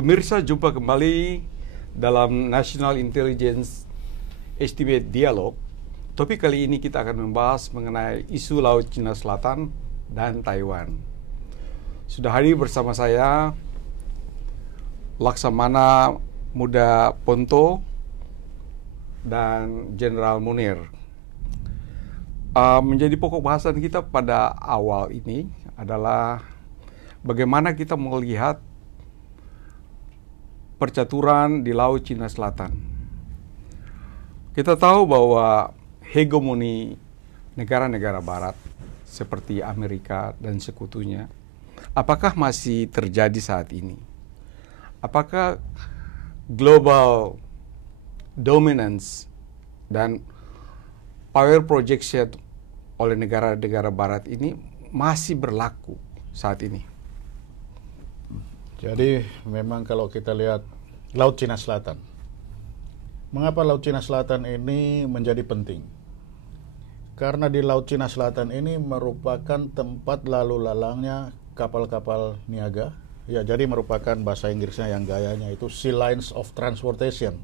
Pemirsa, jumpa kembali dalam National Intelligence Estimate Dialog. Topik kali ini kita akan membahas mengenai isu Laut Cina Selatan dan Taiwan. Sudah hadir bersama saya Laksamana Muda Ponto dan Jenderal Munir. Menjadi pokok bahasan kita pada awal ini adalah bagaimana kita melihat percaturan di Laut Cina Selatan. Kita tahu bahwa hegemoni negara-negara barat seperti Amerika dan sekutunya, apakah masih terjadi saat ini? Apakah global dominance dan power projection oleh negara-negara barat ini masih berlaku saat ini? Jadi memang kalau kita lihat Laut Cina Selatan, mengapa Laut Cina Selatan ini menjadi penting? Karena di Laut Cina Selatan ini merupakan tempat lalu lalangnya kapal-kapal niaga. Ya, jadi merupakan bahasa Inggrisnya yang gayanya itu Sea Lines of Transportation.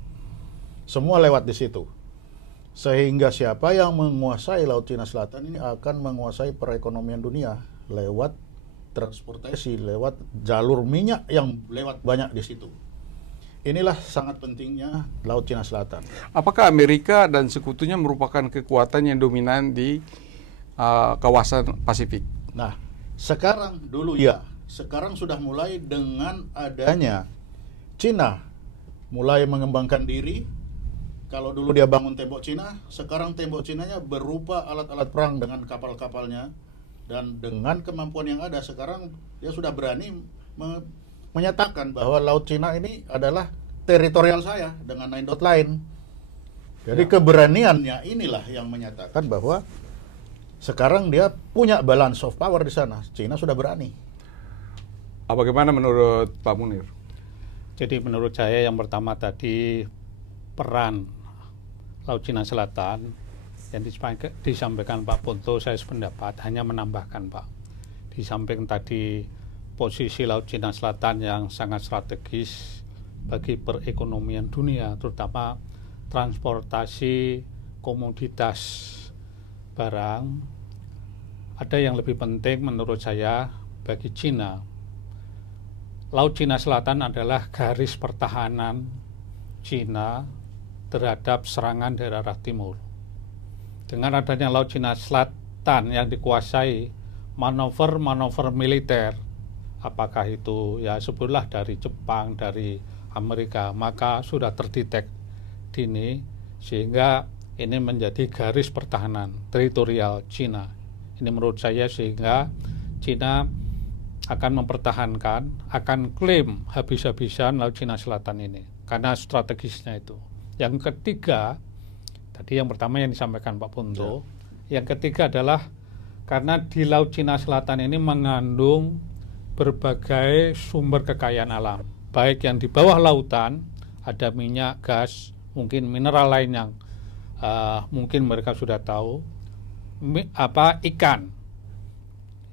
Semua lewat di situ. Sehingga siapa yang menguasai Laut Cina Selatan ini akan menguasai perekonomian dunia lewat transportasi, lewat jalur minyak yang lewat banyak di situ. Inilah sangat pentingnya Laut Cina Selatan. Apakah Amerika dan sekutunya merupakan kekuatan yang dominan di kawasan Pasifik? Nah, sekarang dulu ya, sekarang sudah mulai dengan adanya Cina mulai mengembangkan diri. Kalau dulu dia bangun tembok Cina, sekarang tembok Cinanya berupa alat-alat perang dengan kapal-kapalnya. Dan dengan kemampuan yang ada sekarang dia sudah berani menyatakan bahwa Laut Cina ini adalah teritorial saya dengan 9 dot line. Jadi keberaniannya inilah yang menyatakan bahwa sekarang dia punya balance of power di sana. Cina sudah berani. Bagaimana menurut Pak Munir? Jadi menurut saya yang pertama tadi peran Laut Cina Selatan yang disampaikan Pak Ponto, saya sependapat, hanya menambahkan Pak. Di samping tadi posisi Laut Cina Selatan yang sangat strategis bagi perekonomian dunia, terutama transportasi komoditas barang, ada yang lebih penting menurut saya bagi Cina. Laut Cina Selatan adalah garis pertahanan Cina terhadap serangan dari arah timur. Dengan adanya Laut Cina Selatan yang dikuasai manuver-manuver militer, apakah itu ya sebutlah dari Jepang, dari Amerika, maka sudah terdetek dini sehingga ini menjadi garis pertahanan teritorial Cina. Ini menurut saya sehingga Cina akan mempertahankan, akan klaim habis-habisan Laut Cina Selatan ini karena strategisnya itu. Yang ketiga, tadi yang pertama yang disampaikan Pak Ponto, yang ketiga adalah karena di Laut Cina Selatan ini mengandung berbagai sumber kekayaan alam, baik yang di bawah lautan, ada minyak, gas, mungkin mineral lain yang mungkin mereka sudah tahu, ikan.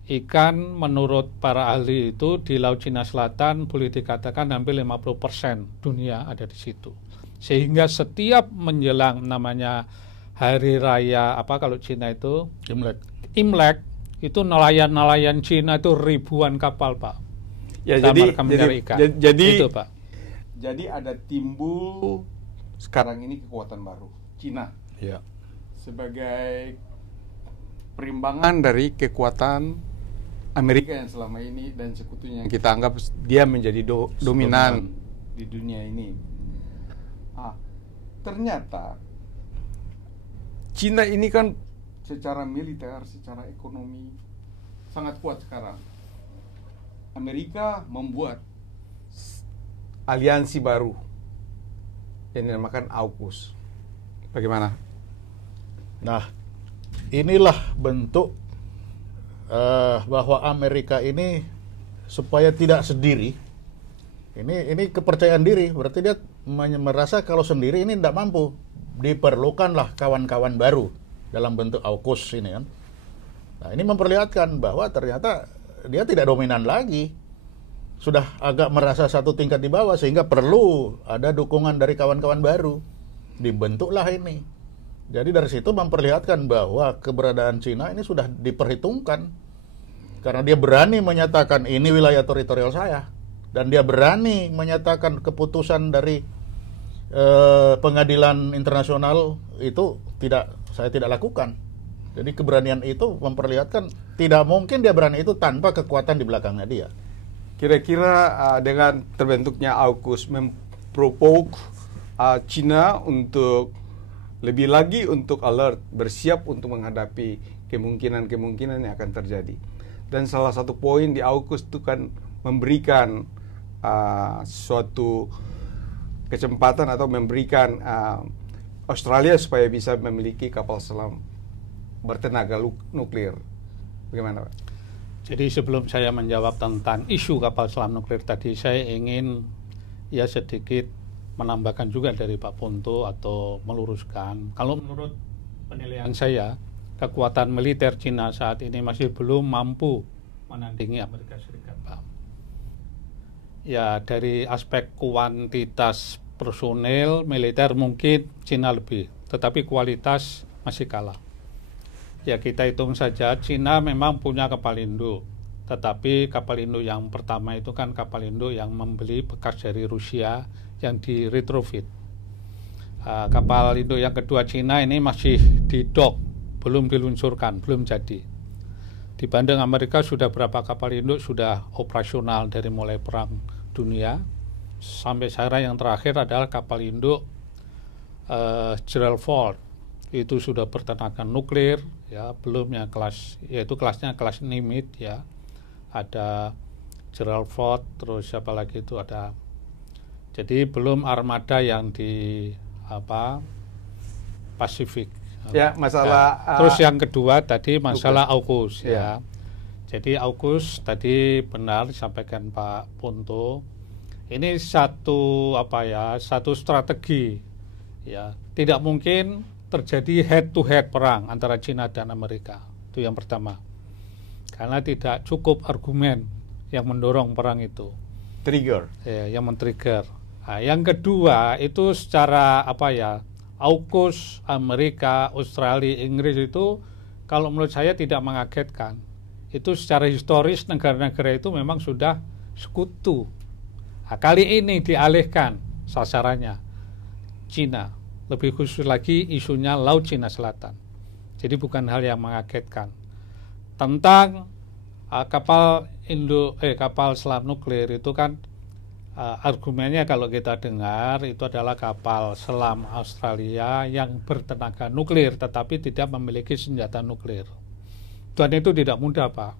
Ikan menurut para ahli itu di Laut Cina Selatan boleh dikatakan hampir 50% dunia ada di situ. Sehingga setiap menjelang namanya hari raya kalau Cina itu Imlek itu nelayan-nelayan Cina itu ribuan kapal Pak. Ya, jadi itu Pak. Jadi ada timbul sekarang ini kekuatan baru Cina. Ya. Sebagai perimbangan dari kekuatan Amerika yang selama ini dan sekutunya yang kita anggap dia menjadi dominan di dunia ini. Ternyata Cina ini kan secara militer, secara ekonomi sangat kuat sekarang. Amerika membuat aliansi baru yang dinamakan AUKUS. Bagaimana? Nah, inilah bentuk bahwa Amerika ini supaya tidak sendiri. Ini kepercayaan diri, berarti dia merasa kalau sendiri ini tidak mampu. Diperlukanlah kawan-kawan baru dalam bentuk AUKUS ini kan. Nah, ini memperlihatkan bahwa ternyata dia tidak dominan lagi. sudah agak merasa satu tingkat di bawah, sehingga perlu ada dukungan dari kawan-kawan baru. Dibentuklah ini. Jadi dari situ memperlihatkan bahwa keberadaan Cina ini sudah diperhitungkan. Karena dia berani menyatakan ini wilayah teritorial saya. Dan dia berani menyatakan keputusan dari pengadilan internasional itu saya tidak lakukan. Jadi keberanian itu memperlihatkan tidak mungkin dia berani itu tanpa kekuatan di belakangnya dia. Kira-kira dengan terbentuknya AUKUS memprovok Cina untuk lebih lagi untuk alert, bersiap untuk menghadapi kemungkinan-kemungkinan yang akan terjadi. Dan salah satu poin di AUKUS itu kan memberikan suatu kesempatan atau memberikan Australia supaya bisa memiliki kapal selam bertenaga nuklir. Bagaimana, Pak? Jadi sebelum saya menjawab tentang isu kapal selam nuklir tadi, saya ingin ya sedikit menambahkan juga dari Pak Ponto atau meluruskan. Kalau menurut penilaian saya, kekuatan militer Cina saat ini masih belum mampu menandingi Amerika Serikat, Pak. Ya, dari aspek kuantitas personel militer mungkin Cina lebih, tetapi kualitas masih kalah. Ya, kita hitung saja, Cina memang punya kapal induk, tetapi kapal induk yang pertama itu kan kapal induk yang membeli bekas dari Rusia yang di retrofit. Kapal induk yang kedua Cina ini masih di dock, belum diluncurkan, belum jadi. Dibanding Amerika sudah berapa kapal induk sudah operasional dari mulai Perang Dunia sampai sekarang. Yang terakhir adalah kapal induk Gerald Ford, itu sudah bertenaga nuklir, ya, belum yang kelas, yaitu kelasnya kelas Nimitz, ya, ada Gerald Ford, terus siapa lagi itu ada, jadi belum armada yang di Pasifik. Ya, masalah. Ya. Terus yang kedua tadi masalah AUKUS, ya. Jadi AUKUS tadi benar disampaikan Pak Ponto. Ini satu satu strategi, ya. Tidak mungkin terjadi head to head perang antara Cina dan Amerika. Itu yang pertama. Karena tidak cukup argumen yang mendorong perang itu. Trigger. Ya, yang men-trigger. Nah, yang kedua itu secara AUKUS, Amerika, Australia, Inggris itu kalau menurut saya tidak mengagetkan. Itu secara historis negara-negara itu memang sudah sekutu. Nah, kali ini dialihkan sasarannya Cina. Lebih khusus lagi isunya Laut Cina Selatan. Jadi bukan hal yang mengagetkan. Tentang kapal selam nuklir itu kan argumennya kalau kita dengar itu adalah kapal selam Australia yang bertenaga nuklir tetapi tidak memiliki senjata nuklir. Dan itu tidak mudah, Pak.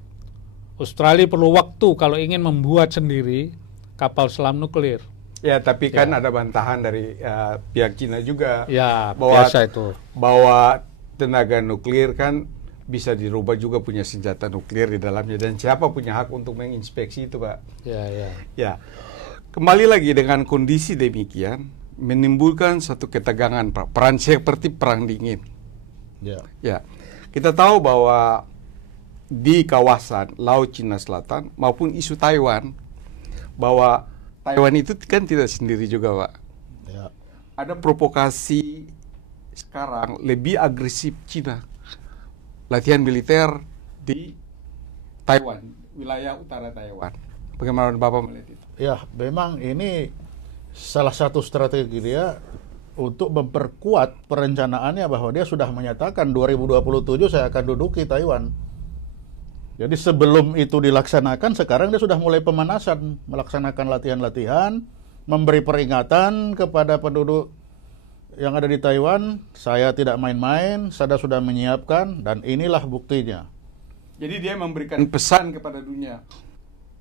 Australia perlu waktu kalau ingin membuat sendiri kapal selam nuklir. Ya, tapi kan ada bantahan dari pihak Cina juga. Ya, bahwa, biasa itu. Bahwa tenaga nuklir kan bisa dirubah juga punya senjata nuklir di dalamnya. Dan siapa punya hak untuk menginspeksi itu, Pak? Ya. Kembali lagi dengan kondisi demikian, menimbulkan satu ketegangan, Pak. Peran seperti perang dingin. Ya. Kita tahu bahwa di kawasan Laut Cina Selatan maupun isu Taiwan, bahwa Taiwan itu kan tidak sendiri juga, Pak. Ya. Ada provokasi sekarang lebih agresif Cina. Latihan militer di Taiwan, wilayah utara Taiwan. Bagaimana Bapak melihat itu? Ya, memang ini salah satu strategi dia untuk memperkuat perencanaannya bahwa dia sudah menyatakan 2027 saya akan duduki Taiwan. Jadi sebelum itu dilaksanakan, sekarang dia sudah mulai pemanasan, melaksanakan latihan-latihan, memberi peringatan kepada penduduk yang ada di Taiwan, saya tidak main-main, saya sudah menyiapkan, dan inilah buktinya. Jadi dia memberikan pesan kepada dunia,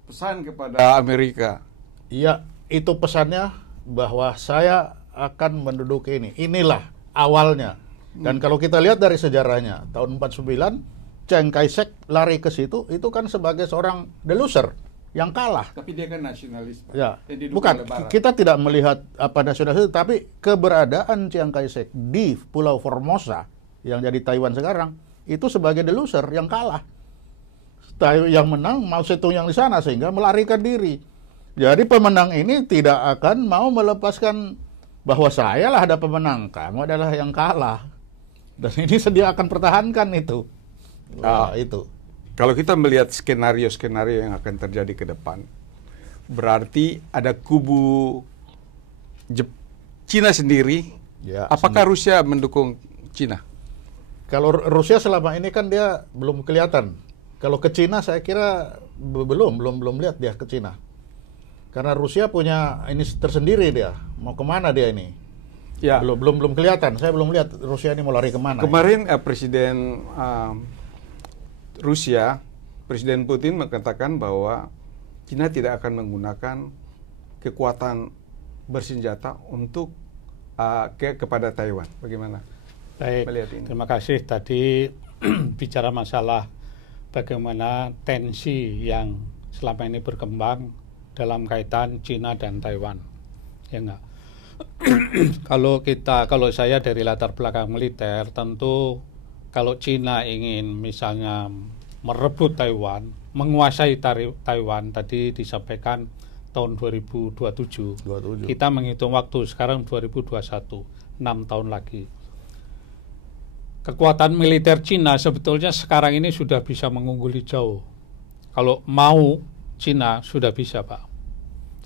pesan kepada Amerika. Iya, itu pesannya bahwa saya akan menduduki ini. Inilah awalnya. Dan kalau kita lihat dari sejarahnya, tahun 49, Chiang Kai-shek lari ke situ, itu kan sebagai seorang deluser yang kalah. Tapi dia kan nasionalis, Pak. Ya, bukan, kita tidak melihat apa nasionalis, tapi keberadaan Chiang Kai-shek di Pulau Formosa, yang jadi Taiwan sekarang, itu sebagai deluser yang kalah. Yang menang Mao Zedong yang di sana, sehingga melarikan diri. Jadi pemenang ini tidak akan mau melepaskan bahwa saya lah ada pemenang, kamu adalah yang kalah. Dan ini dia akan pertahankan itu. Itu. Kalau kita melihat skenario-skenario yang akan terjadi ke depan, berarti ada kubu Cina sendiri. Ya, apakah Rusia mendukung Cina? Kalau Rusia selama ini kan dia belum kelihatan. Kalau ke Cina saya kira belum lihat dia ke Cina. Karena Rusia punya ini tersendiri dia. Mau kemana dia ini? Ya. Belum kelihatan. Saya belum lihat Rusia ini mau lari kemana. Kemarin Presiden Rusia, Presiden Putin mengatakan bahwa Cina tidak akan menggunakan kekuatan bersenjata untuk kepada Taiwan. Bagaimana melihat ini? Terima kasih. Tadi bicara masalah bagaimana tensi yang selama ini berkembang dalam kaitan Cina dan Taiwan, ya enggak? Kalau saya dari latar belakang militer, tentu kalau Cina ingin misalnya merebut Taiwan, menguasai Taiwan, tadi disampaikan tahun 2027. Kita menghitung waktu sekarang 2021, 6 tahun lagi. Kekuatan militer Cina sebetulnya sekarang ini sudah bisa mengungguli jauh. Kalau mau Cina sudah bisa, Pak.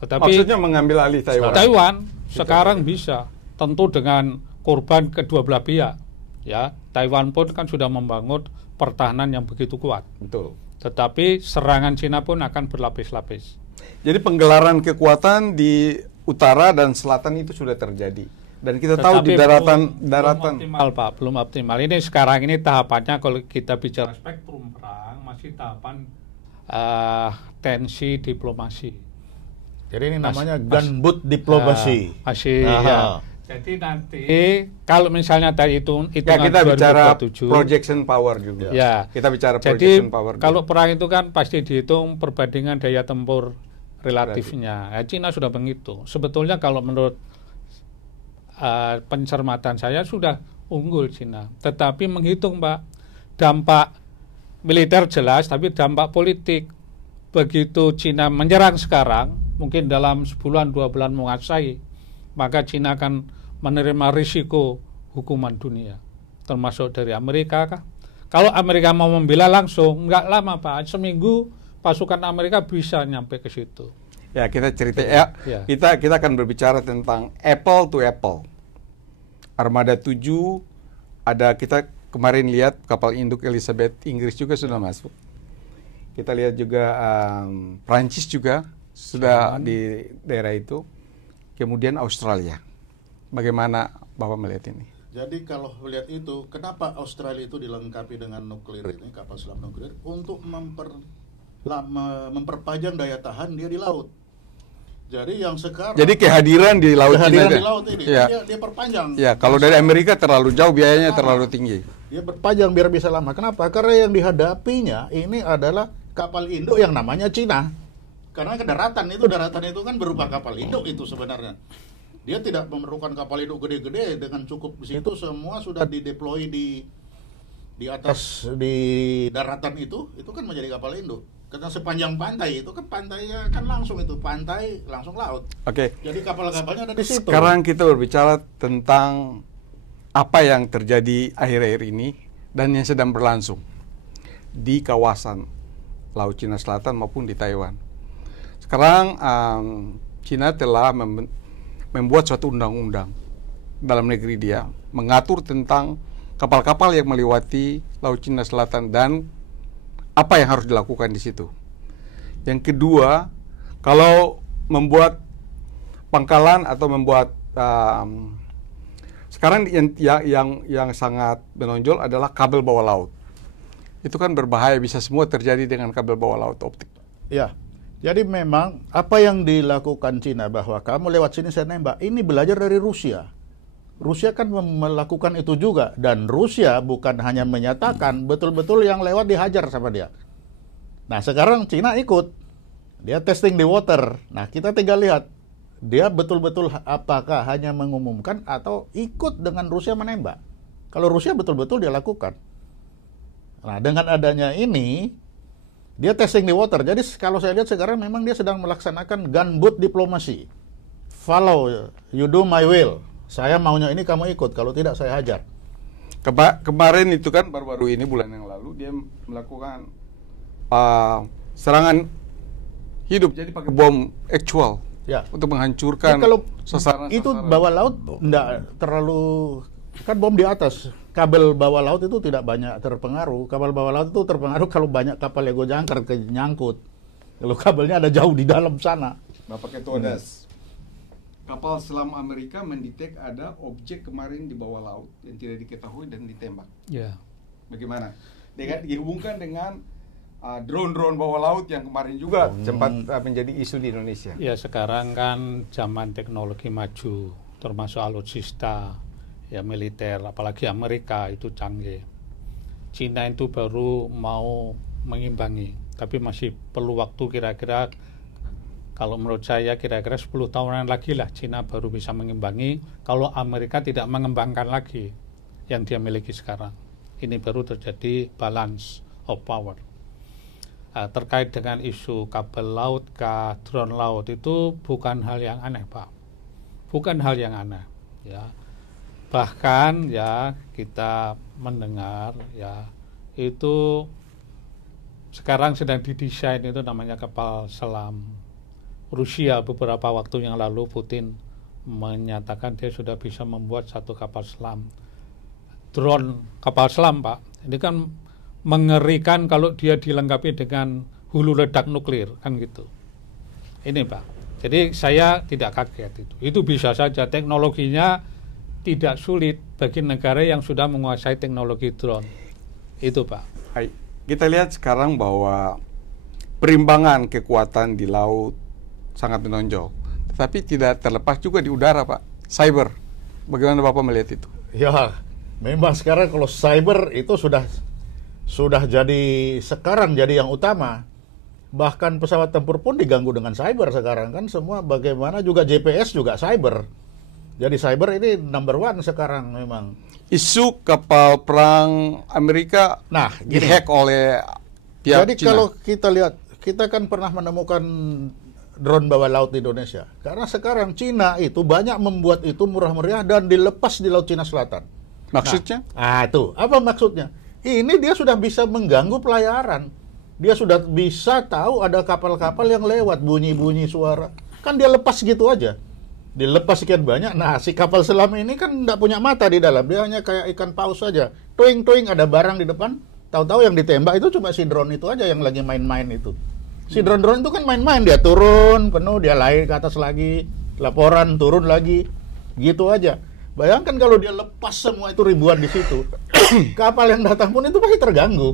Tetapi maksudnya mengambil alih Taiwan. Taiwan sekarang bisa, tentu dengan korban kedua belah pihak. Ya, Taiwan pun kan sudah membangun pertahanan yang begitu kuat. Betul. Tetapi serangan Cina pun akan berlapis-lapis. Jadi penggelaran kekuatan di utara dan selatan itu sudah terjadi. Dan kita tahu di daratan belum optimal, Pak, belum optimal. Ini sekarang ini tahapannya kalau kita bicara spektrum perang masih tahapan tensi diplomasi. Jadi ini namanya gunboat diplomasi. Masih ya. Jadi nanti kalau misalnya tadi itu ya, kita 2027, bicara projection power juga. Ya. Kita bicara projection power. Kalau perang itu kan pasti dihitung perbandingan daya tempur relatifnya. Ya, Cina sudah begitu. Sebetulnya kalau menurut pencermatan saya sudah unggul Cina. Tetapi menghitung, Pak, dampak militer jelas, tapi dampak politik begitu Cina menyerang sekarang, mungkin dalam sebulan 2 bulan menguasai, maka Cina akan menerima risiko hukuman dunia, termasuk dari Amerika kah? Kalau Amerika mau membela langsung, nggak lama, Pak, seminggu pasukan Amerika bisa nyampe ke situ. Ya, kita cerita ya. Kita akan berbicara tentang apple to apple. Armada 7 ada, kita kemarin lihat kapal induk Elizabeth Inggris juga sudah masuk. Kita lihat juga Prancis juga sudah di daerah itu. Kemudian Australia. Bagaimana Bapak melihat ini? Jadi kalau melihat itu, kenapa Australia itu dilengkapi dengan nuklir ini, kapal selam nuklir, untuk memperpanjang daya tahan dia di laut. Jadi yang sekarang, jadi kehadiran di laut Cina di laut ini ya. dia perpanjang. Ya, kalau dari Amerika terlalu jauh, biayanya terlalu tinggi. Dia perpanjang biar bisa lama. Kenapa? Karena yang dihadapinya ini adalah kapal induk yang namanya Cina. Karena daratan itu kan berupa kapal induk itu sebenarnya. Dia tidak memerlukan kapal induk gede-gede, dengan cukup di situ semua sudah dideploy di atas di daratan itu kan menjadi kapal induk. Karena sepanjang pantai itu kan pantainya kan langsung itu pantai langsung laut. Oke. Jadi kapal-kapalnya ada di situ. Sekarang kita berbicara tentang apa yang terjadi akhir-akhir ini dan yang sedang berlangsung di kawasan Laut Cina Selatan maupun di Taiwan. Sekarang Cina telah membuat suatu undang-undang dalam negeri dia mengatur tentang kapal-kapal yang melewati Laut Cina Selatan dan apa yang harus dilakukan di situ. Yang kedua, kalau membuat pangkalan atau membuat sekarang yang sangat menonjol adalah kabel bawah laut. Itu kan berbahaya, bisa semua terjadi dengan kabel bawah laut optik. Ya. Jadi memang apa yang dilakukan Cina bahwa kamu lewat sini saya nembak, ini belajar dari Rusia. Rusia kan melakukan itu juga, dan Rusia bukan hanya menyatakan, betul-betul yang lewat dihajar sama dia. Nah sekarang Cina ikut, dia testing the water. Nah kita tinggal lihat, dia betul-betul apakah hanya mengumumkan atau ikut dengan Rusia menembak. Kalau Rusia betul-betul dia lakukan. Nah dengan adanya ini, Dia testing the water. Jadi kalau saya lihat sekarang memang dia sedang melaksanakan gunboat diplomasi. Follow, you do my will. Saya maunya ini, kamu ikut. Kalau tidak, saya hajar. Kemarin itu kan baru-baru ini bulan yang lalu dia melakukan serangan hidup, jadi pakai bom actual untuk menghancurkan kalau sasaran. Itu bawah laut enggak terlalu, kan bom di atas. Kabel bawah laut itu tidak banyak terpengaruh. Kabel bawah laut itu terpengaruh kalau banyak kapal Lego jangkar nyangkut. Kalau kabelnya ada jauh di dalam sana. Bapak Ketua Das, kapal selam Amerika mendetek ada objek kemarin di bawah laut yang tidak diketahui dan ditembak. Ya. Bagaimana? Dihubungkan dengan drone-drone bawah laut yang kemarin juga sempat menjadi isu di Indonesia. Ya, sekarang kan zaman teknologi maju, termasuk alutsista, ya militer, apalagi Amerika itu canggih. Cina itu baru mau mengimbangi, tapi masih perlu waktu kira-kira, kalau menurut saya kira-kira 10 tahunan lagi lah Cina baru bisa mengimbangi kalau Amerika tidak mengembangkan lagi yang dia miliki sekarang. Ini baru terjadi balance of power. Terkait dengan isu kabel laut kah, drone laut, itu bukan hal yang aneh, Pak. Bukan hal yang aneh, ya. Bahkan ya kita mendengar ya itu sekarang sedang didesain itu namanya kapal selam. Rusia beberapa waktu yang lalu Putin menyatakan dia sudah bisa membuat satu kapal selam. Drone kapal selam, Pak. Ini kan mengerikan kalau dia dilengkapi dengan hulu ledak nuklir, kan gitu. Ini, Pak. Jadi saya tidak kaget itu. Itu bisa saja, teknologinya tidak sulit bagi negara yang sudah menguasai teknologi drone. Itu, Pak. Hai. Kita lihat sekarang bahwa perimbangan kekuatan di laut sangat menonjol. Tetapi tidak terlepas juga di udara, Pak. Cyber. Bagaimana Bapak melihat itu? Ya, memang sekarang kalau cyber itu sudah jadi sekarang jadi yang utama. Bahkan pesawat tempur pun diganggu dengan cyber sekarang kan, semua bagaimana juga GPS juga cyber. Jadi cyber ini number one sekarang memang. Isu kapal perang Amerika dihack oleh pihak Jadi Cina. kalau kita lihat, kita kan pernah menemukan drone bawah laut di Indonesia. Karena sekarang Cina itu banyak membuat itu murah-meriah dan dilepas di Laut Cina Selatan. Maksudnya? Itu apa maksudnya? Ini dia sudah bisa mengganggu pelayaran. Dia sudah bisa tahu ada kapal-kapal yang lewat, bunyi-bunyi suara. Kan dia lepas gitu aja. Dilepas sekian banyak. Nah, si kapal selam ini kan nggak punya mata di dalam. Dia hanya kayak ikan paus saja. Tuing-tuing ada barang di depan. Tahu-tahu yang ditembak itu cuma si drone itu aja yang lagi main-main itu. Si drone-drone itu kan main-main. Dia turun penuh, dia lari ke atas lagi. Laporan, turun lagi. Gitu aja. Bayangkan kalau dia lepas semua itu ribuan di situ. Kapal yang datang pun itu pasti terganggu.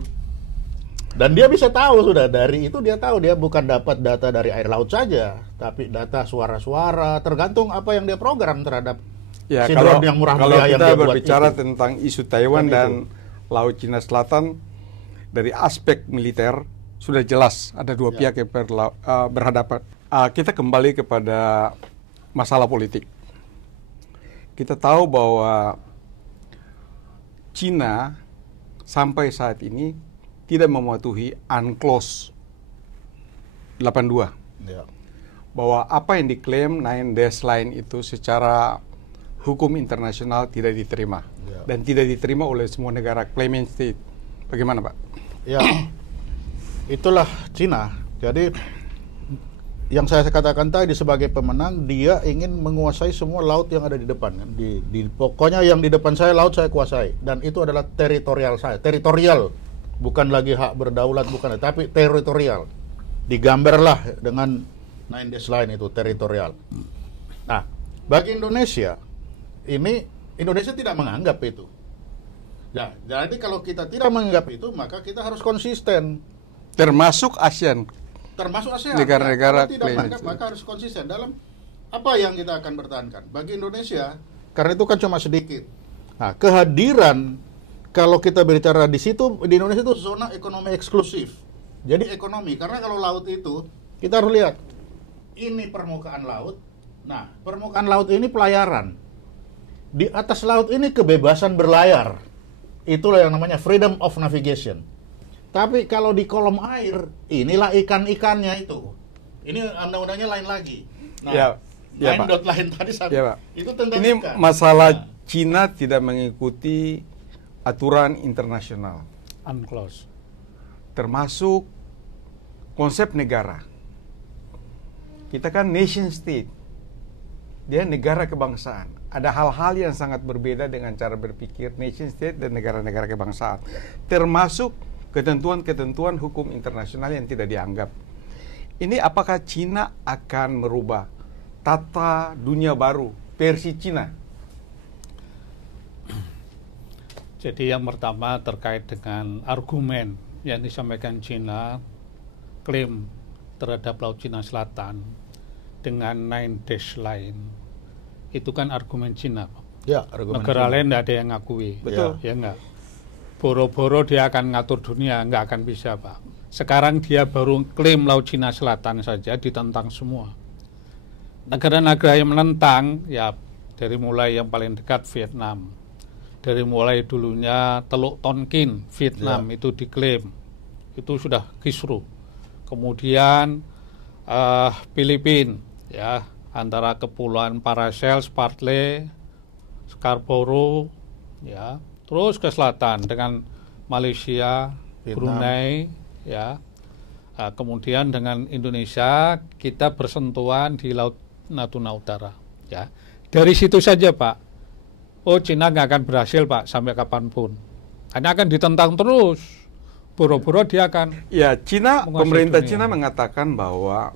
Dan dia bisa tahu sudah dari itu, dia tahu dia bukan dapat data dari air laut saja, tapi data suara-suara, tergantung apa yang dia program terhadap si drone yang murah meriah yang dia buat. Kalau kita berbicara tentang isu Taiwan dan Laut Cina Selatan, dari aspek militer sudah jelas ada dua pihak yang berhadapan. Kita kembali kepada masalah politik. Kita tahu bahwa Cina sampai saat ini tidak mematuhi UNCLOS 82. Ya. Bahwa apa yang diklaim 9 Dash Line itu secara hukum internasional tidak diterima. Ya. Dan tidak diterima oleh semua negara claimant state. Bagaimana, Pak? Ya, itulah Cina. Jadi yang saya katakan tadi, sebagai pemenang dia ingin menguasai semua laut yang ada di depan. Pokoknya yang di depan saya laut saya kuasai, dan itu adalah teritorial saya. Teritorial, bukan lagi hak berdaulat, bukan, tapi teritorial. Digambarlah dengan 9 Dash Line itu teritorial. Nah, bagi Indonesia ini, Indonesia tidak menganggap itu. Ya, jadi kalau kita tidak menganggap itu, maka kita harus konsisten. Termasuk ASEAN. Termasuk ASEAN. Negara-negara kalau tidak menganggap, maka harus konsisten dalam apa yang kita akan pertahankan. Bagi Indonesia, karena itu kan cuma sedikit. Nah, kehadiran, kalau kita bicara di situ, di Indonesia itu zona ekonomi eksklusif. Jadi ekonomi, karena kalau laut itu, kita harus lihat, ini permukaan laut. Nah, permukaan laut ini pelayaran. Di atas laut ini kebebasan berlayar. Itulah yang namanya freedom of navigation. Tapi kalau di kolom air, inilah ikan-ikannya itu. Ini undang-undangnya lain lagi. Nah, Ya, ya, lain Pak. dot lain tadi sama. Ya, Pak. Itu tentang Ini ikan. masalah Nah, Cina tidak mengikuti aturan internasional, UNCLOS. termasuk konsep negara. Kita kan nation state, dia negara kebangsaan. Ada hal-hal yang sangat berbeda dengan cara berpikir nation state dan negara-negara kebangsaan, termasuk ketentuan-ketentuan hukum internasional yang tidak dianggap. Ini apakah Cina akan merubah tata dunia baru versi Cina? Jadi yang pertama terkait dengan argumen yang disampaikan Cina, klaim terhadap Laut Cina Selatan dengan 9 dash line, itu kan argumen Cina, Pak. ya, argumen Negara Cina. lain tidak ada yang ngakui. Betul. Ya enggak. Boro-boro dia akan ngatur dunia, enggak akan bisa, Pak. Sekarang dia baru klaim Laut Cina Selatan saja ditentang semua. Negara-negara yang menentang, ya dari mulai yang paling dekat Vietnam, dari mulai dulunya Teluk Tonkin Vietnam itu diklaim, itu sudah kisruh. Kemudian Filipina, ya, antara Kepulauan Paracel, Spratly, Scarborough, ya, terus ke selatan dengan Malaysia, Vietnam. Brunei, ya. Kemudian dengan Indonesia kita bersentuhan di Laut Natuna Utara, ya. Dari situ saja, Pak. Oh, Cina nggak akan berhasil, Pak, sampai kapanpun. Hanya akan ditentang terus. Boro-boro dia akan Ya, Cina, menguasai pemerintah dunia. Cina mengatakan bahwa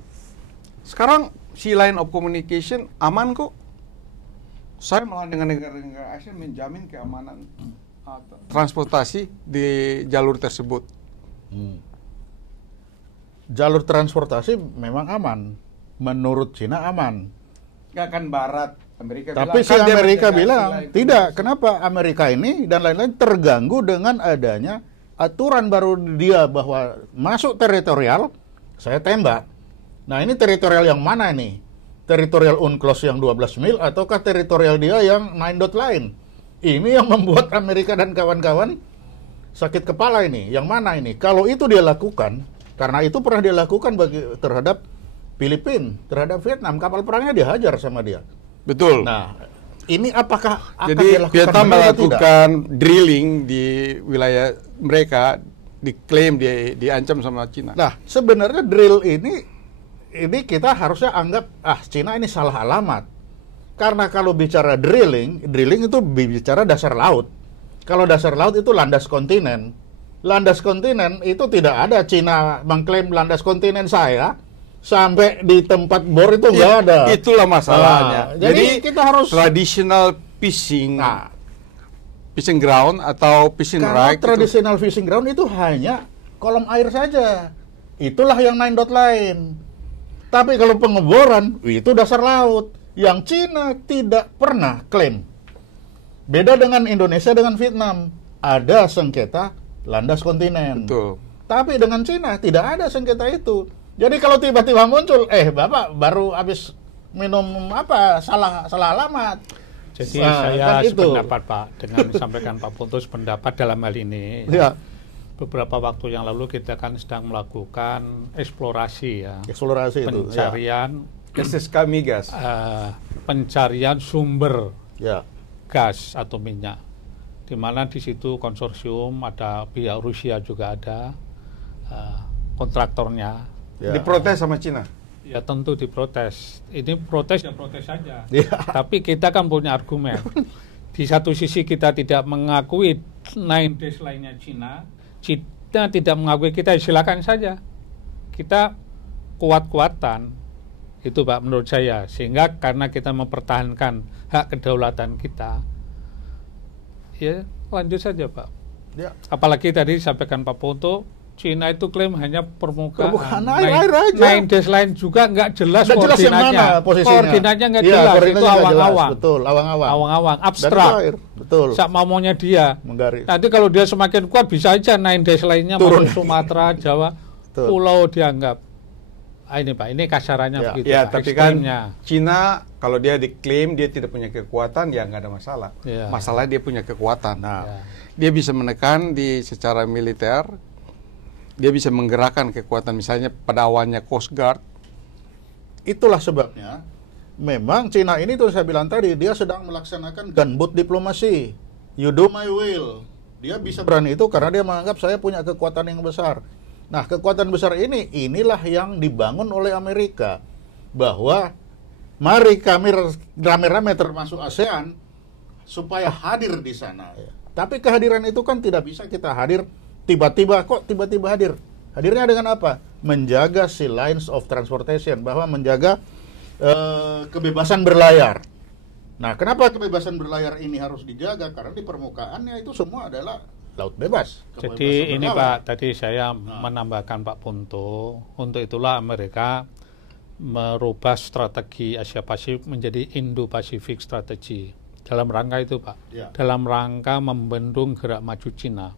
sekarang si line of communication aman kok. Saya malah dengan negara-negara ASEAN menjamin keamanan transportasi di jalur tersebut. Jalur transportasi memang aman. Menurut Cina aman. Nggak akan barat. Amerika Tapi si kan dia Amerika menjaga bilang, si line tidak. communication. Kenapa Amerika ini dan lain-lain terganggu dengan adanya aturan baru dia bahwa masuk teritorial, saya tembak. Nah, ini teritorial yang mana nih? Teritorial UNCLOS yang 12 mil ataukah teritorial dia yang 9 dot line? Ini yang membuat Amerika dan kawan-kawan sakit kepala ini. Yang mana ini? Kalau itu dia lakukan, karena itu pernah dia lakukan terhadap Filipina, terhadap Vietnam, kapal perangnya dihajar sama dia. Betul. Nah, ini apakah akan Jadi dilakukan Vietnam benar atau tidak? melakukan drilling di wilayah mereka, diklaim diancam sama Cina. Nah, sebenarnya drill ini kita harusnya anggap Cina ini salah alamat. Karena kalau bicara drilling itu bicara dasar laut. Kalau dasar laut itu landas kontinen. Landas kontinen itu tidak ada Cina mengklaim landas kontinen saya sampai di tempat bor itu nggak ada. Itulah masalahnya. Nah, jadi kita harus traditional fishing Nah, fishing ground atau fishing karena right traditional fishing ground itu hanya kolom air saja. Itulah yang 9 dot line. Tapi kalau pengeboran itu dasar laut. Yang Cina tidak pernah klaim. Beda dengan Indonesia dengan Vietnam. Ada sengketa landas kontinen. Betul. Tapi dengan Cina tidak ada sengketa itu. Jadi kalau tiba-tiba muncul, Bapak baru habis minum salah alamat. Jadi Nah, saya kan itu. sependapat, Pak, dengan disampaikan Pak Ponto sependapat dalam hal ini. Ya, Beberapa waktu yang lalu kita kan sedang melakukan eksplorasi, ya, eksplorasi itu. pencarian SSK Migas. pencarian sumber Ya. gas atau minyak, di mana di situ konsorsium ada pihak Rusia juga ada kontraktornya. Ya. Diprotes sama Cina. Ya tentu diprotes. Ini protes ya protes saja. Ya. Tapi kita kan punya argumen. Di satu sisi kita tidak mengakui 9 dash lainnya Cina tidak mengakui kita, silakan saja. Kita kuat-kuatan. Itu Pak menurut saya. Sehingga karena kita mempertahankan hak kedaulatan kita, ya lanjut saja Pak. Ya. Apalagi tadi disampaikan Pak Ponto, Cina itu klaim hanya permukaan. Permukaan air aja. 9 dash line juga nggak jelas Nggak jelas yang koordinatnya. mana posisinya. Koordinatnya nggak Iya, jelas, koordinatnya itu nggak jelas. awang-awang. Betul, awang-awang. Awang-awang, Dan itu abstrak. air, betul. Sak maunya dia. Menggaris. Nanti kalau dia semakin kuat bisa aja 9 dash lainnya Turun. masuk Sumatera, Jawa, Betul. pulau dianggap. Ini Pak, ini kasarannya Ya. begitu. Ya, Pak, tapi kan ekstrimnya. Cina kalau dia diklaim dia tidak punya kekuatan, ya nggak ada masalah. Ya. Masalahnya dia punya kekuatan. Nah, Ya. Dia bisa menekan secara militer dia bisa menggerakkan kekuatan misalnya pada awalnya Coast Guard. Itulah sebabnya memang Cina ini tuh saya bilang tadi, dia sedang melaksanakan gunboat diplomasi. You do my will. Dia bisa berani itu karena dia menganggap saya punya kekuatan yang besar. Nah, kekuatan besar inilah yang dibangun oleh Amerika. Bahwa mari kami rame-rame termasuk ASEAN supaya hadir di sana. Tapi kehadiran itu kan tidak bisa kita hadir tiba-tiba hadir. Hadirnya dengan apa? Menjaga si lines of transportation, bahwa menjaga kebebasan berlayar. Nah, kenapa kebebasan berlayar ini harus dijaga? Karena di permukaannya itu semua adalah laut bebas. Jadi ini Pak, tadi saya menambahkan Pak Punto, untuk itulah Amerika merubah strategi Asia Pasifik menjadi Indo-Pasifik Strategy. Dalam rangka itu Pak, dalam rangka membendung gerak maju Cina,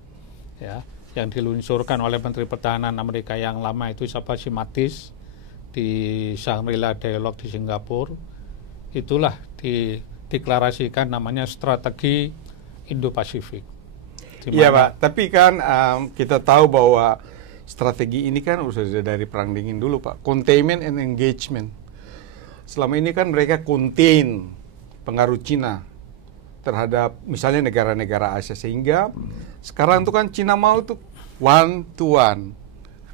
ya, yang diluncurkan oleh Menteri Pertahanan Amerika yang lama itu siapa sih, Mattis, di Shangri-La Dialogue di Singapura. Itulah dideklarasikan namanya strategi Indo-Pasifik. Iya Pak, tapi kan kita tahu bahwa strategi ini kan sudah dari Perang Dingin dulu Pak, containment and engagement. Selama ini kan mereka contain pengaruh Cina terhadap misalnya negara-negara Asia, sehingga sekarang itu kan Cina mau tuh one to one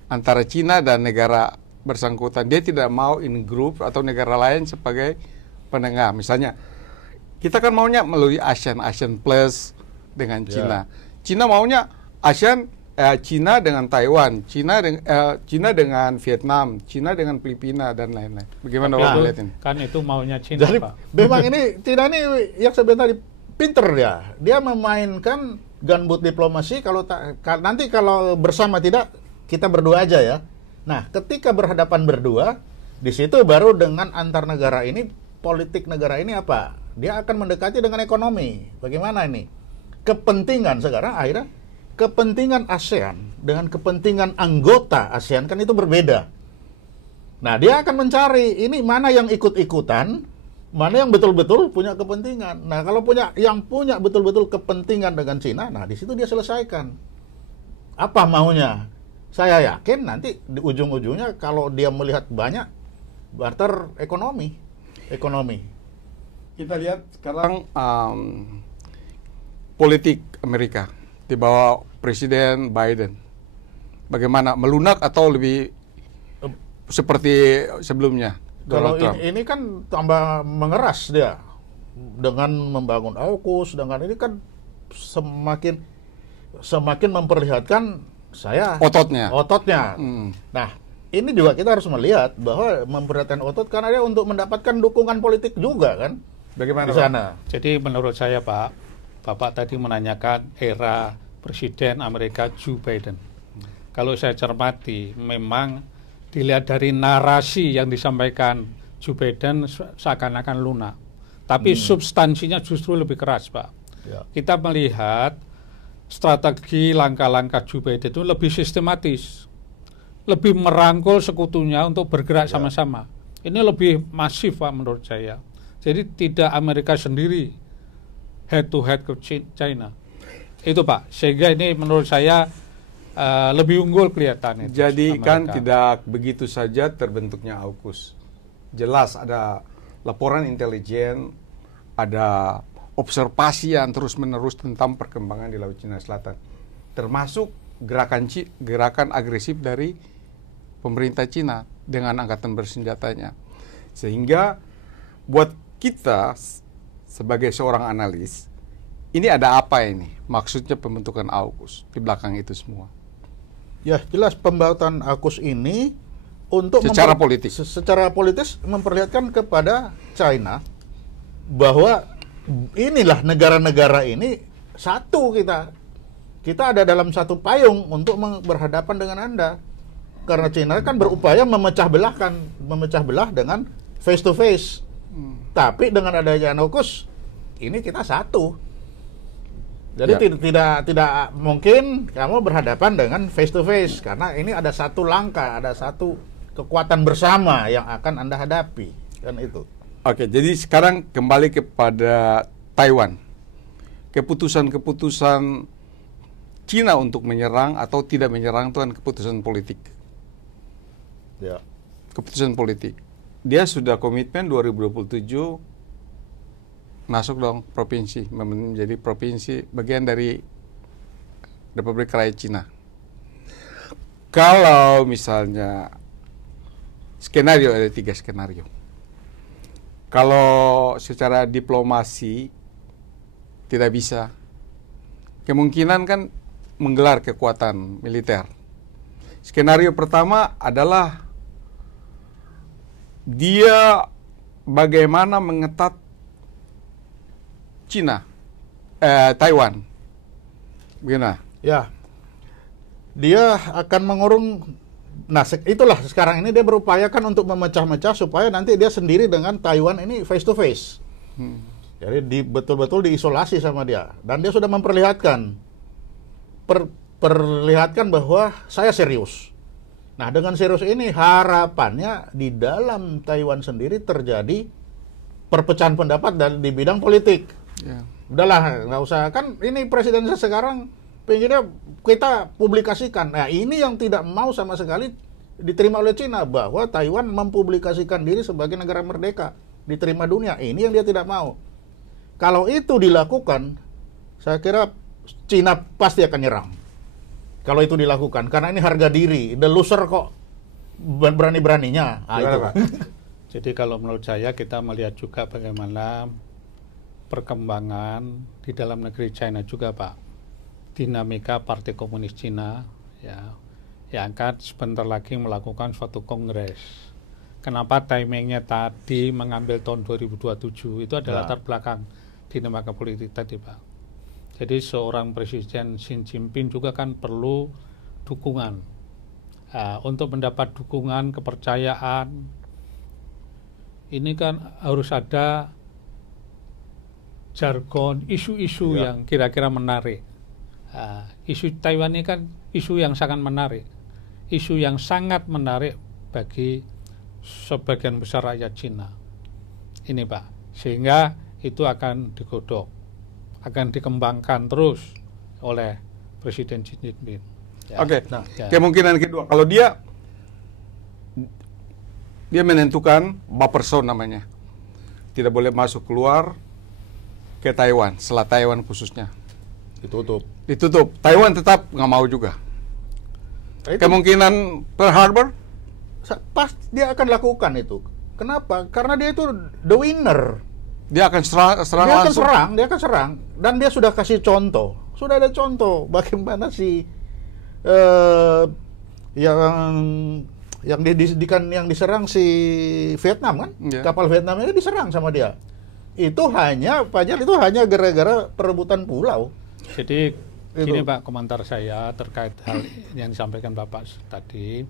antara Cina dan negara bersangkutan. Dia tidak mau in group atau negara lain sebagai penengah. Misalnya kita kan maunya melalui ASEAN Plus dengan Cina. Cina maunya ASEAN, Cina dengan Taiwan, Cina dengan Vietnam, Cina dengan Filipina dan lain-lain. Bagaimana Pak melihat ini? Kan itu maunya Cina, jadi, Pak. Memang ini Cina ini yang sebenarnya tadi pinter dia memainkan gunboat diplomasi. Nanti kalau bersama tidak, kita berdua aja ya. Nah, ketika berhadapan berdua, di situ baru dengan antar negara ini, politik negara ini apa? Dia akan mendekati dengan ekonomi. Bagaimana ini? Kepentingan sekarang akhirnya, kepentingan ASEAN dengan kepentingan anggota ASEAN kan itu berbeda. Nah, dia akan mencari ini mana yang ikut-ikutan, mana yang betul-betul punya kepentingan. Nah, kalau yang punya betul-betul kepentingan dengan Cina, nah di situ dia selesaikan. Apa maunya? Saya yakin nanti di ujung-ujungnya kalau dia melihat banyak barter ekonomi. Kita lihat sekarang politik Amerika di bawah Presiden Biden. Bagaimana, melunak atau lebih seperti sebelumnya? Kalau ini kan tambah mengeras dia dengan membangun AUKUS, dengan ini kan semakin memperlihatkan saya ototnya. Nah, ini juga kita harus melihat bahwa memperlihatkan otot karena dia untuk mendapatkan dukungan politik juga kan. Bagaimana di sana? Jadi menurut saya Pak, Bapak tadi menanyakan era Presiden Amerika Joe Biden. Kalau saya cermati, memang dilihat dari narasi yang disampaikan Joe Biden seakan-akan lunak. Tapi substansinya justru lebih keras, Pak. Ya. Kita melihat strategi langkah-langkah Joe Biden itu lebih sistematis. Lebih merangkul sekutunya untuk bergerak sama-sama. Ini lebih masif, Pak, menurut saya. Jadi tidak Amerika sendiri head to head ke China. Itu Pak, sehingga ini menurut saya lebih unggul kelihatan itu. Jadi kan tidak begitu saja terbentuknya AUKUS. Jelas ada laporan intelijen, ada observasi yang terus-menerus tentang perkembangan di Laut Cina Selatan. Termasuk gerakan agresif dari pemerintah Cina dengan angkatan bersenjatanya. Sehingga buat kita sebagai seorang analis, ini ada apa ini? Maksudnya pembentukan AUKUS di belakang itu semua. Ya, jelas pembuatan AUKUS ini untuk secara politis memperlihatkan kepada China bahwa inilah negara-negara ini satu kita ada dalam satu payung untuk berhadapan dengan Anda. Karena China kan berupaya memecah belah dengan face to face. Tapi dengan adanya AUKUS ini kita satu. Jadi tidak mungkin kamu berhadapan dengan face to face karena ini ada satu langkah, ada satu kekuatan bersama yang akan Anda hadapi, kan itu. Oke, jadi sekarang kembali kepada Taiwan. Keputusan-keputusan Cina untuk menyerang atau tidak menyerang itu kan keputusan politik. Ya. Keputusan politik. Dia sudah komitmen 2027 masuk dong provinsi, menjadi provinsi bagian dari Republik Rakyat Cina. Kalau misalnya skenario, ada 3 skenario. Kalau secara diplomasi tidak bisa, kemungkinan kan menggelar kekuatan militer. Skenario pertama adalah dia bagaimana mengetat Taiwan. Gimana? Ya, dia akan mengurung. Nah, itulah sekarang ini dia berupayakan untuk memecah-mecah supaya nanti dia sendiri dengan Taiwan ini face to face. Jadi betul-betul diisolasi sama dia. Dan dia sudah memperlihatkan, perlihatkan bahwa saya serius. Nah, dengan serius ini harapannya di dalam Taiwan sendiri terjadi perpecahan pendapat di bidang politik. Ya. Udahlah, nggak usah. Kan ini presiden sekarang pengennya kita publikasikan. Nah, ini yang tidak mau sama sekali diterima oleh Cina, bahwa Taiwan mempublikasikan diri sebagai negara merdeka, diterima dunia. Ini yang dia tidak mau. Kalau itu dilakukan, saya kira Cina pasti akan nyerang. Kalau itu dilakukan, karena ini harga diri. The loser kok berani-beraninya. Nah, itu. Jadi kalau menurut saya kita melihat juga bagaimana perkembangan di dalam negeri China juga, Pak. Dinamika Partai Komunis Cina yang akan sebentar lagi melakukan suatu kongres. Kenapa timingnya tadi mengambil tahun 2027 itu adalah latar belakang dinamika politik tadi, Pak. Jadi seorang Presiden Xi Jinping juga kan perlu dukungan. Untuk mendapat dukungan, kepercayaan, ini kan harus ada jargon, isu-isu yang kira-kira menarik. Isu Taiwan ini kan isu yang sangat menarik. Isu yang sangat menarik bagi sebagian besar rakyat Cina. Ini, Pak. Sehingga itu akan digodok, akan dikembangkan terus oleh Presiden Xi Jinping. Oke. Kemungkinan kedua, kalau dia menentukan buffer zone namanya, tidak boleh masuk keluar ke Taiwan, Selat Taiwan khususnya. Ditutup. Taiwan tetap nggak mau juga. Kemungkinan Pearl Harbor? Pas dia akan lakukan itu. Kenapa? Karena dia itu the winner. Dia akan serang langsung. Dia akan serang. Dan dia sudah kasih contoh. Sudah ada contoh bagaimana yang diserang si Vietnam kan? Kapal Vietnam ini diserang sama dia. Itu hanya gara-gara perebutan pulau. Jadi gini, Pak, komentar saya terkait hal yang disampaikan Bapak tadi.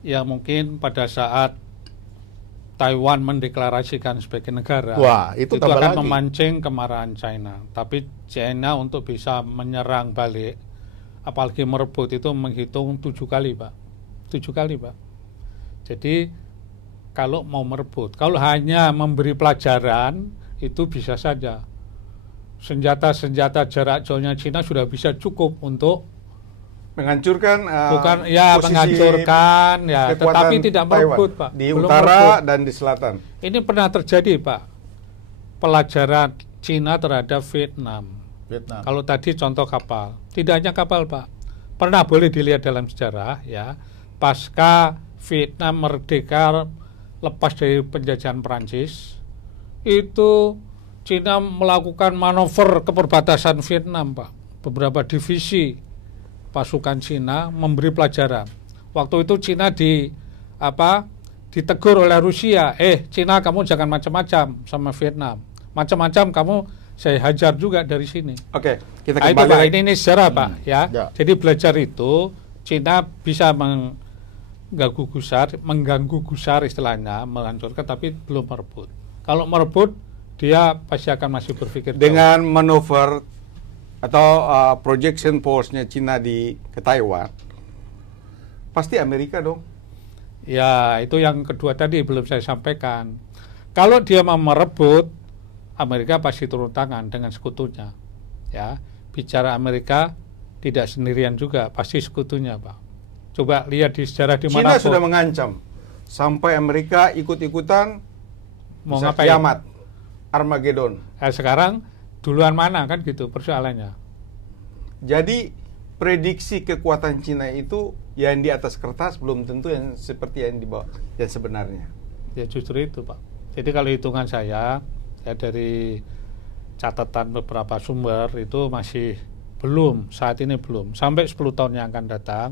Ya mungkin pada saat Taiwan mendeklarasikan sebagai negara, itu akan memancing kemarahan China. Tapi China untuk bisa menyerang balik, apalagi merebut, itu menghitung 7 kali, Pak. 7 kali, Pak. Jadi kalau mau merebut, kalau hanya memberi pelajaran, itu bisa saja. Senjata-senjata jarak jauhnya Cina sudah bisa cukup untuk menghancurkan menghancurkan tetapi tidak merebut, Pak. Di utara dan di selatan. Ini pernah terjadi, Pak. Pelajaran Cina terhadap Vietnam. Kalau tadi contoh kapal, tidak hanya kapal, Pak. Pernah boleh dilihat dalam sejarah ya. Pasca Vietnam merdeka lepas dari penjajahan Perancis, itu Cina melakukan manuver ke perbatasan Vietnam, Pak. Beberapa divisi pasukan Cina memberi pelajaran. Waktu itu Cina ditegur oleh Rusia, Cina kamu jangan macam-macam sama Vietnam. Macam-macam kamu saya hajar juga dari sini. Oke, kita kembali. Pak, ini sejarah, Pak, ya. Jadi belajar itu Cina bisa mengganggu gusar istilahnya, menghancurkan, tapi belum merebut. Kalau merebut, dia pasti akan masih berpikir dengan manuver atau projection force-nya Cina ke Taiwan, pasti Amerika dong. Ya, itu yang kedua tadi belum saya sampaikan. Kalau dia mau merebut, Amerika pasti turun tangan dengan sekutunya. Ya, bicara Amerika tidak sendirian juga, pasti sekutunya, Pak. Coba lihat di sejarah di Cina mana sudah mengancam sampai Amerika ikut-ikutan mau bisa ngapain? kiamat, Armageddon. Sekarang duluan mana kan gitu persoalannya. Jadi prediksi kekuatan Cina itu yang di atas kertas belum tentu yang seperti yang di bawah yang sebenarnya. Ya justru itu, Pak. Jadi kalau hitungan saya ya dari catatan beberapa sumber itu masih belum, saat ini belum. Sampai 10 tahun yang akan datang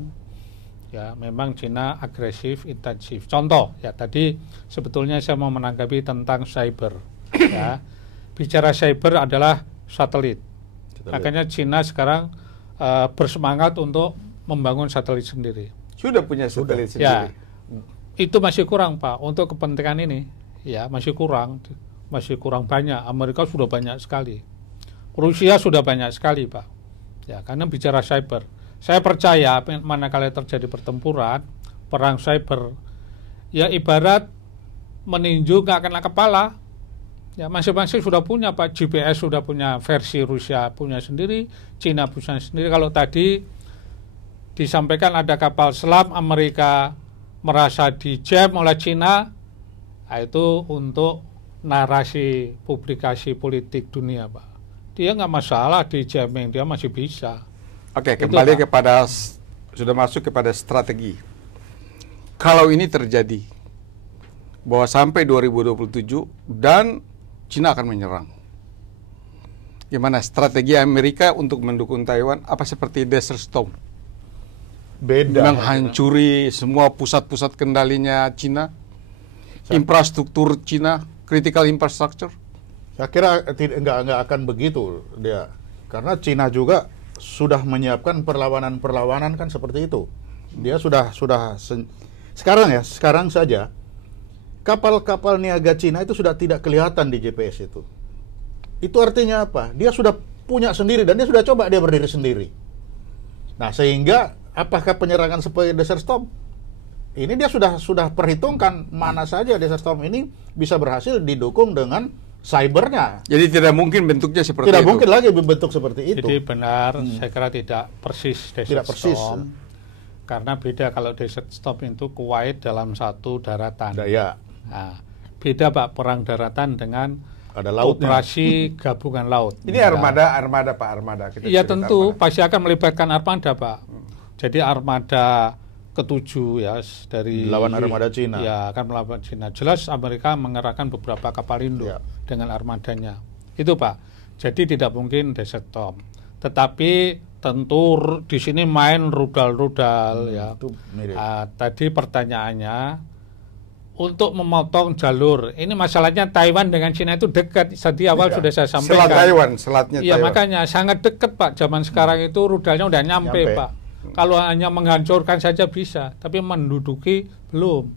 ya memang Cina agresif, intensif. Contoh ya tadi sebetulnya saya mau menanggapi tentang cyber. Ya, bicara cyber adalah satelit. Makanya Cina sekarang bersemangat untuk membangun satelit sendiri. Sudah punya satelit Ya, sendiri. itu masih kurang, Pak, untuk kepentingan ini. Ya, masih kurang banyak. Amerika sudah banyak sekali. Rusia sudah banyak sekali, Pak. Ya, karena bicara cyber. Saya percaya manakala terjadi pertempuran, perang cyber, ya ibarat meninju nggak kena kepala. Ya, masing-masing sudah punya, Pak. GPS sudah punya versi, Rusia punya sendiri, Cina punya sendiri. Kalau tadi disampaikan ada kapal selam Amerika merasa dijam oleh Cina, itu untuk narasi publikasi politik dunia, Pak. Dia nggak masalah dijamming, dia masih bisa. Oke, Itu, kembali Pak. kepada sudah masuk kepada strategi. Kalau ini terjadi bahwa sampai 2027 dan Cina akan menyerang. Gimana strategi Amerika untuk mendukung Taiwan? Apa seperti Desert Storm? Beda. Menghancuri semua pusat-pusat kendalinya Cina, infrastruktur Cina, critical infrastructure. Saya kira nggak akan begitu dia, karena Cina juga sudah menyiapkan perlawanan kan seperti itu. Dia sekarang saja kapal-kapal niaga Cina itu sudah tidak kelihatan di GPS itu. Itu artinya apa? Dia sudah punya sendiri dan dia sudah coba dia berdiri sendiri. Nah, sehingga apakah penyerangan seperti Desert Storm? Ini dia sudah perhitungkan mana saja Desert Storm ini bisa berhasil didukung dengan cybernya. Jadi tidak mungkin bentuknya seperti Tidak itu. mungkin lagi bentuk seperti itu. Jadi benar, saya kira tidak persis Desert Tidak persis. Storm. Karena beda kalau Desert Storm itu Kuwait dalam satu daratan. Ya, Nah, beda, Pak, perang daratan dengan ada lautnya. operasi gabungan laut. Ini armada Pak, armada. Kita Iya cerita tentu armada. pasti akan melibatkan armada, Pak. Jadi armada ketujuh ya dari Lawan armada Cina. Ya, akan melawan Cina. Jelas Amerika mengerahkan beberapa kapal induk Ya. dengan armadanya. Itu, Pak. Jadi tidak mungkin Desert Storm. Tetapi tentu di sini main rudal-rudal ya. Itu mirip. Tadi pertanyaannya untuk memotong jalur. Ini masalahnya Taiwan dengan Cina itu dekat. Tadi awal Ya. sudah saya sampaikan. Selat Taiwan, selatnya Iya, Taiwan. makanya sangat dekat, Pak. Zaman sekarang itu rudalnya udah nyampe, Pak. Kalau hanya menghancurkan saja bisa, tapi menduduki belum.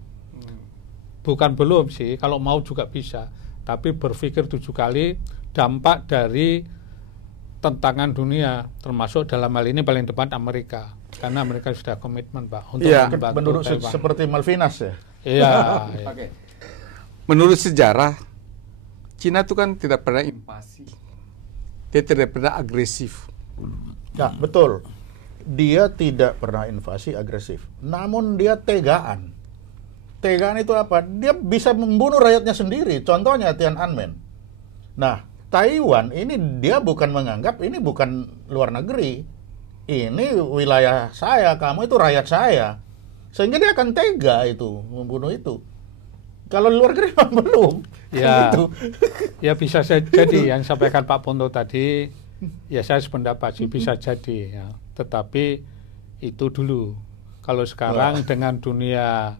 Bukan belum sih, kalau mau juga bisa. Tapi berpikir 7 kali dampak dari tentangan dunia, termasuk dalam hal ini paling depan Amerika. Karena Amerika sudah komitmen, Pak, untuk Iya. membantu Penduduk Taiwan. seperti Malvinas ya. Iya, iya. Oke. Menurut sejarah, Cina itu kan tidak pernah invasi. Dia tidak pernah agresif. Ya, betul. Dia tidak pernah invasi agresif. Namun dia tegaan. Tegaan itu apa? Dia bisa membunuh rakyatnya sendiri. Contohnya Tiananmen. Nah, Taiwan ini dia bukan menganggap ini bukan luar negeri. Ini wilayah saya, kamu itu rakyat saya. Sehingga dia akan tega itu, membunuh itu. Kalau luar negeri belum. Ya, Gitu. ya bisa jadi yang sampaikan Pak Ponto tadi, ya saya sependapat sih bisa jadi ya. Tetapi itu dulu. Kalau sekarang dengan dunia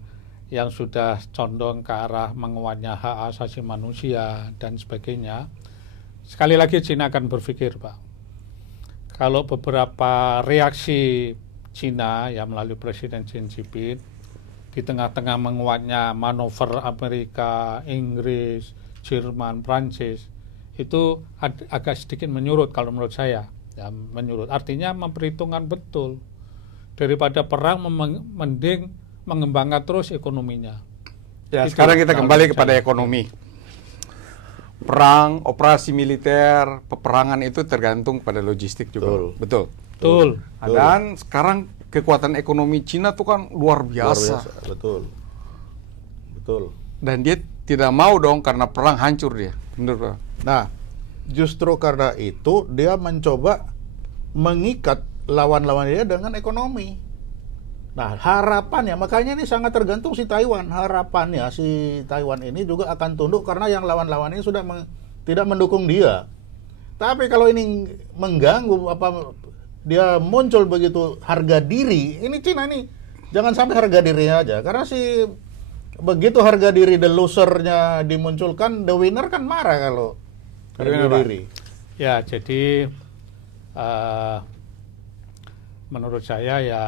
yang sudah condong ke arah menguatnya hak asasi manusia dan sebagainya, sekali lagi Cina akan berpikir, Pak. Kalau beberapa reaksi Cina ya melalui Presiden Xi Jinping di tengah-tengah menguatnya manuver Amerika, Inggris, Jerman, Prancis itu agak sedikit menyurut kalau menurut saya. Ya, menyurut. Artinya memperhitungkan betul. Daripada perang mending mengembangkan terus ekonominya. Ya, Itu sekarang kita kalau kembali menurut kepada saya. ekonomi. perang, operasi militer, peperangan itu tergantung pada logistik juga. Betul. Dan sekarang kekuatan ekonomi Cina tuh kan luar biasa. Betul. Dan dia tidak mau dong karena perang hancur dia. Benar. Nah, justru karena itu dia mencoba mengikat lawan-lawan dia dengan ekonomi. Nah, harapannya, makanya ini sangat tergantung si Taiwan. Harapannya si Taiwan ini juga akan tunduk karena yang lawan-lawan ini sudah tidak mendukung dia. Tapi kalau ini mengganggu, dia muncul begitu harga diri, ini Cina ini jangan sampai harga diri aja. Karena begitu harga diri the loser-nya dimunculkan, the winner kan marah kalau harga diri. Ya, jadi menurut saya ya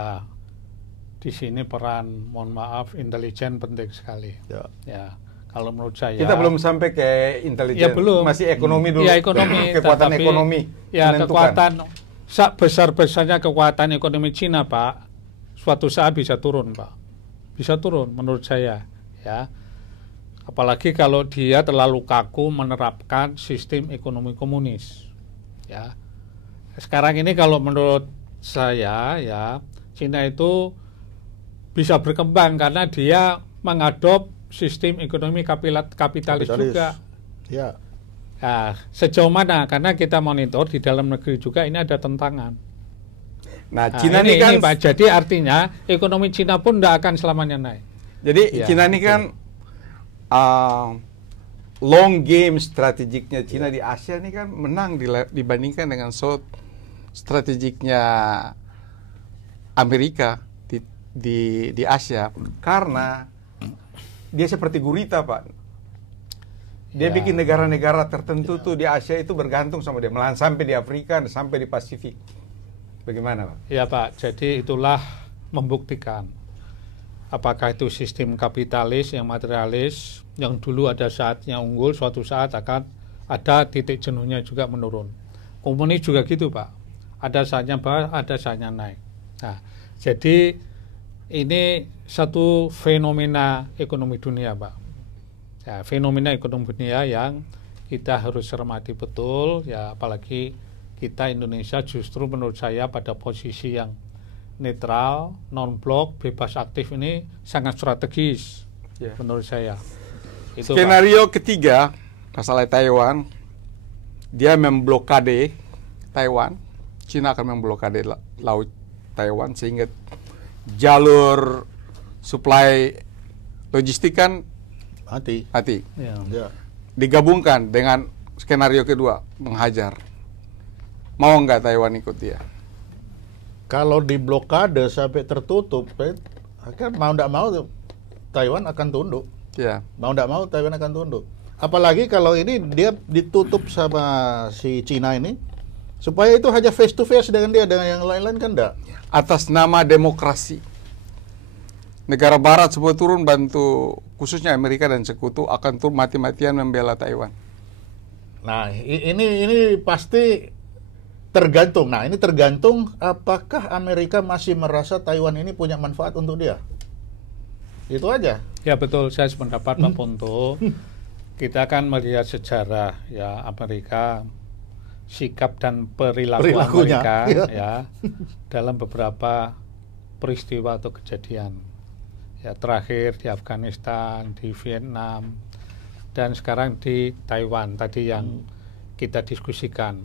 di sini peran, mohon maaf, intelijen penting sekali. Ya, kalau menurut saya. Kita belum sampai ke intelijen. Ya, belum. Masih ekonomi dulu. Ya, ekonomi. Kekuatan ekonomi. Ya, menentukan. Besar-besarnya kekuatan ekonomi Cina, Pak, suatu saat bisa turun, Pak. Bisa turun, menurut saya. Ya. Apalagi kalau dia terlalu kaku menerapkan sistem ekonomi komunis. Ya. Sekarang ini kalau menurut saya, ya, Cina itu bisa berkembang karena dia mengadop sistem ekonomi kapitalis juga. Ya. Nah, sejauh mana? Karena kita monitor di dalam negeri juga ini ada tentangan. Nah, Cina ini kan Pak, jadi artinya ekonomi Cina pun tidak akan selamanya naik. Jadi ya, Cina ini kan long game strategiknya Cina di Asia ini kan menang dibandingkan dengan strategiknya Amerika di Asia, karena dia seperti gurita, Pak. Dia bikin negara-negara tertentu tuh di Asia itu bergantung sama dia, malahan sampai di Afrika dan sampai di Pasifik. Bagaimana, Pak? Ya, Pak. Jadi itulah membuktikan apakah itu sistem kapitalis yang materialis yang dulu ada saatnya unggul, suatu saat akan ada titik jenuhnya juga menurun. Komunis juga gitu, Pak. Ada saatnya bawah, ada saatnya naik. Nah, jadi ini satu fenomena ekonomi dunia, Pak. Ya, fenomena ekonomi dunia yang kita harus cermati betul, ya, apalagi kita Indonesia justru menurut saya pada posisi yang netral, non-blok, bebas aktif ini sangat strategis, menurut saya. Itu, skenario Pak. Ketiga, masalah Taiwan, dia memblokade Taiwan, Cina akan memblokade laut Taiwan sehingga jalur supply logistik kan mati. Ya. Digabungkan dengan skenario kedua, menghajar. Mau nggak Taiwan ikut dia? Kalau diblokade sampai tertutup, kan mau nggak mau Taiwan akan tunduk. Ya. Mau nggak mau Taiwan akan tunduk. Apalagi kalau ini dia ditutup sama si Cina ini, supaya itu hanya face to face dengan dia, dengan yang lain-lain kan enggak. Atas nama demokrasi, negara Barat semua turun bantu, khususnya Amerika dan sekutu akan turun mati-matian membela Taiwan. Nah, ini pasti tergantung. Nah, ini tergantung apakah Amerika masih merasa Taiwan ini punya manfaat untuk dia. Itu aja. Ya, betul, saya sependapat Pak Ponto. Kita akan melihat sejarah ya Amerika, sikap dan perilakunya Amerika ya dalam beberapa peristiwa atau kejadian. Ya, terakhir di Afghanistan, di Vietnam, dan sekarang di Taiwan tadi yang kita diskusikan.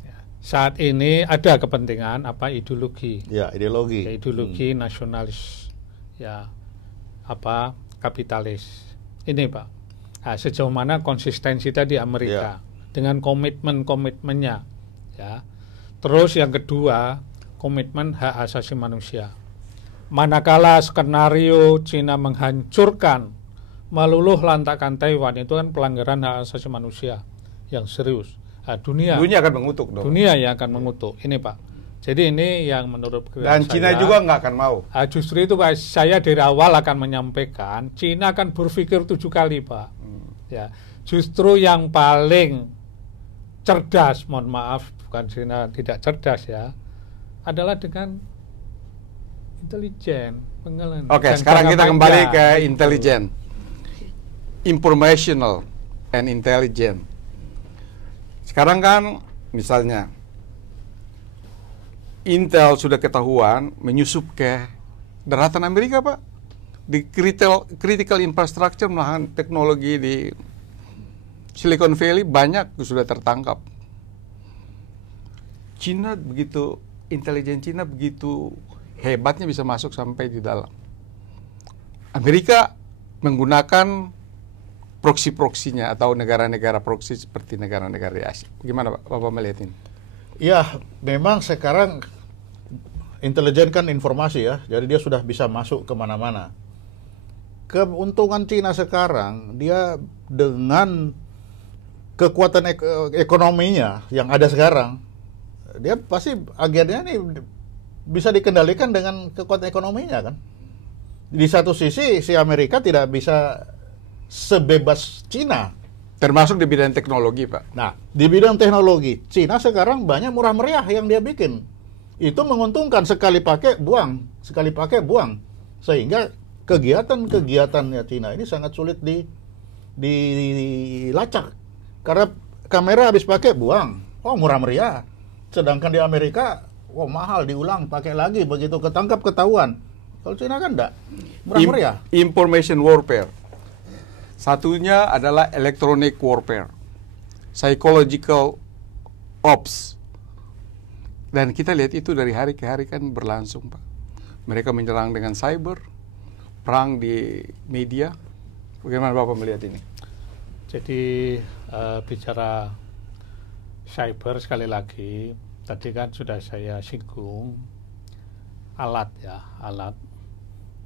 Ya, saat ini ada kepentingan ideologi. Ya, ideologi. Ya, ideologi nasionalis. Ya, kapitalis. Ini, Pak. Nah, sejauh mana konsistensi tadi Amerika dengan komitmennya, ya. Terus yang kedua, komitmen hak asasi manusia. Manakala skenario Cina menghancurkan, meluluh lantakkan Taiwan, itu kan pelanggaran hak asasi manusia yang serius. Nah, dunia akan mengutuk dong. Dunia yang akan mengutuk. Ini, Pak. Jadi ini yang menurut dan Cina juga nggak akan mau. Justru itu, Pak, saya dari awal akan menyampaikan Cina akan berpikir 7 kali, Pak. Ya, justru yang paling cerdas, mohon maaf, bukan Cina tidak cerdas ya, adalah dengan intelijen, Oke, sekarang kita kembali ke intelijen, informational and Intelligence. Sekarang kan misalnya Intel sudah ketahuan menyusup ke daratan Amerika, Pak. Di critical infrastructure malahan teknologi di Silicon Valley banyak sudah tertangkap. Cina begitu, intelijen Cina begitu hebatnya bisa masuk sampai di dalam. Amerika menggunakan proksi-proksinya atau negara-negara proksi seperti negara-negara di Asia. Bagaimana Pak, Bapak melihat ini? Ya, memang sekarang intelijen kan informasi ya, jadi dia sudah bisa masuk kemana-mana. Keuntungan Cina sekarang, dia dengan kekuatan ekonominya yang ada sekarang, dia pasti agennya ini bisa dikendalikan dengan kekuatan ekonominya kan. Di satu sisi si Amerika tidak bisa sebebas Cina. Termasuk di bidang teknologi, Pak. Nah, di bidang teknologi, Cina sekarang banyak murah meriah yang dia bikin. Itu menguntungkan, sekali pakai buang, sekali pakai buang. Sehingga kegiatan-kegiatannya Cina ini sangat sulit dilacak. Karena kamera habis pakai buang, oh murah meriah. Sedangkan di Amerika, wah mahal, diulang, pakai lagi, begitu ketangkap ketahuan. Kalau Cina kan enggak, murah meriah. Information warfare. Satunya adalah electronic warfare, psychological ops. Dan kita lihat itu dari hari ke hari kan berlangsung, Pak. Mereka menyerang dengan cyber, perang di media. Bagaimana Bapak melihat ini? Jadi bicara cyber sekali lagi, tadi kan sudah saya singgung alat ya, alat.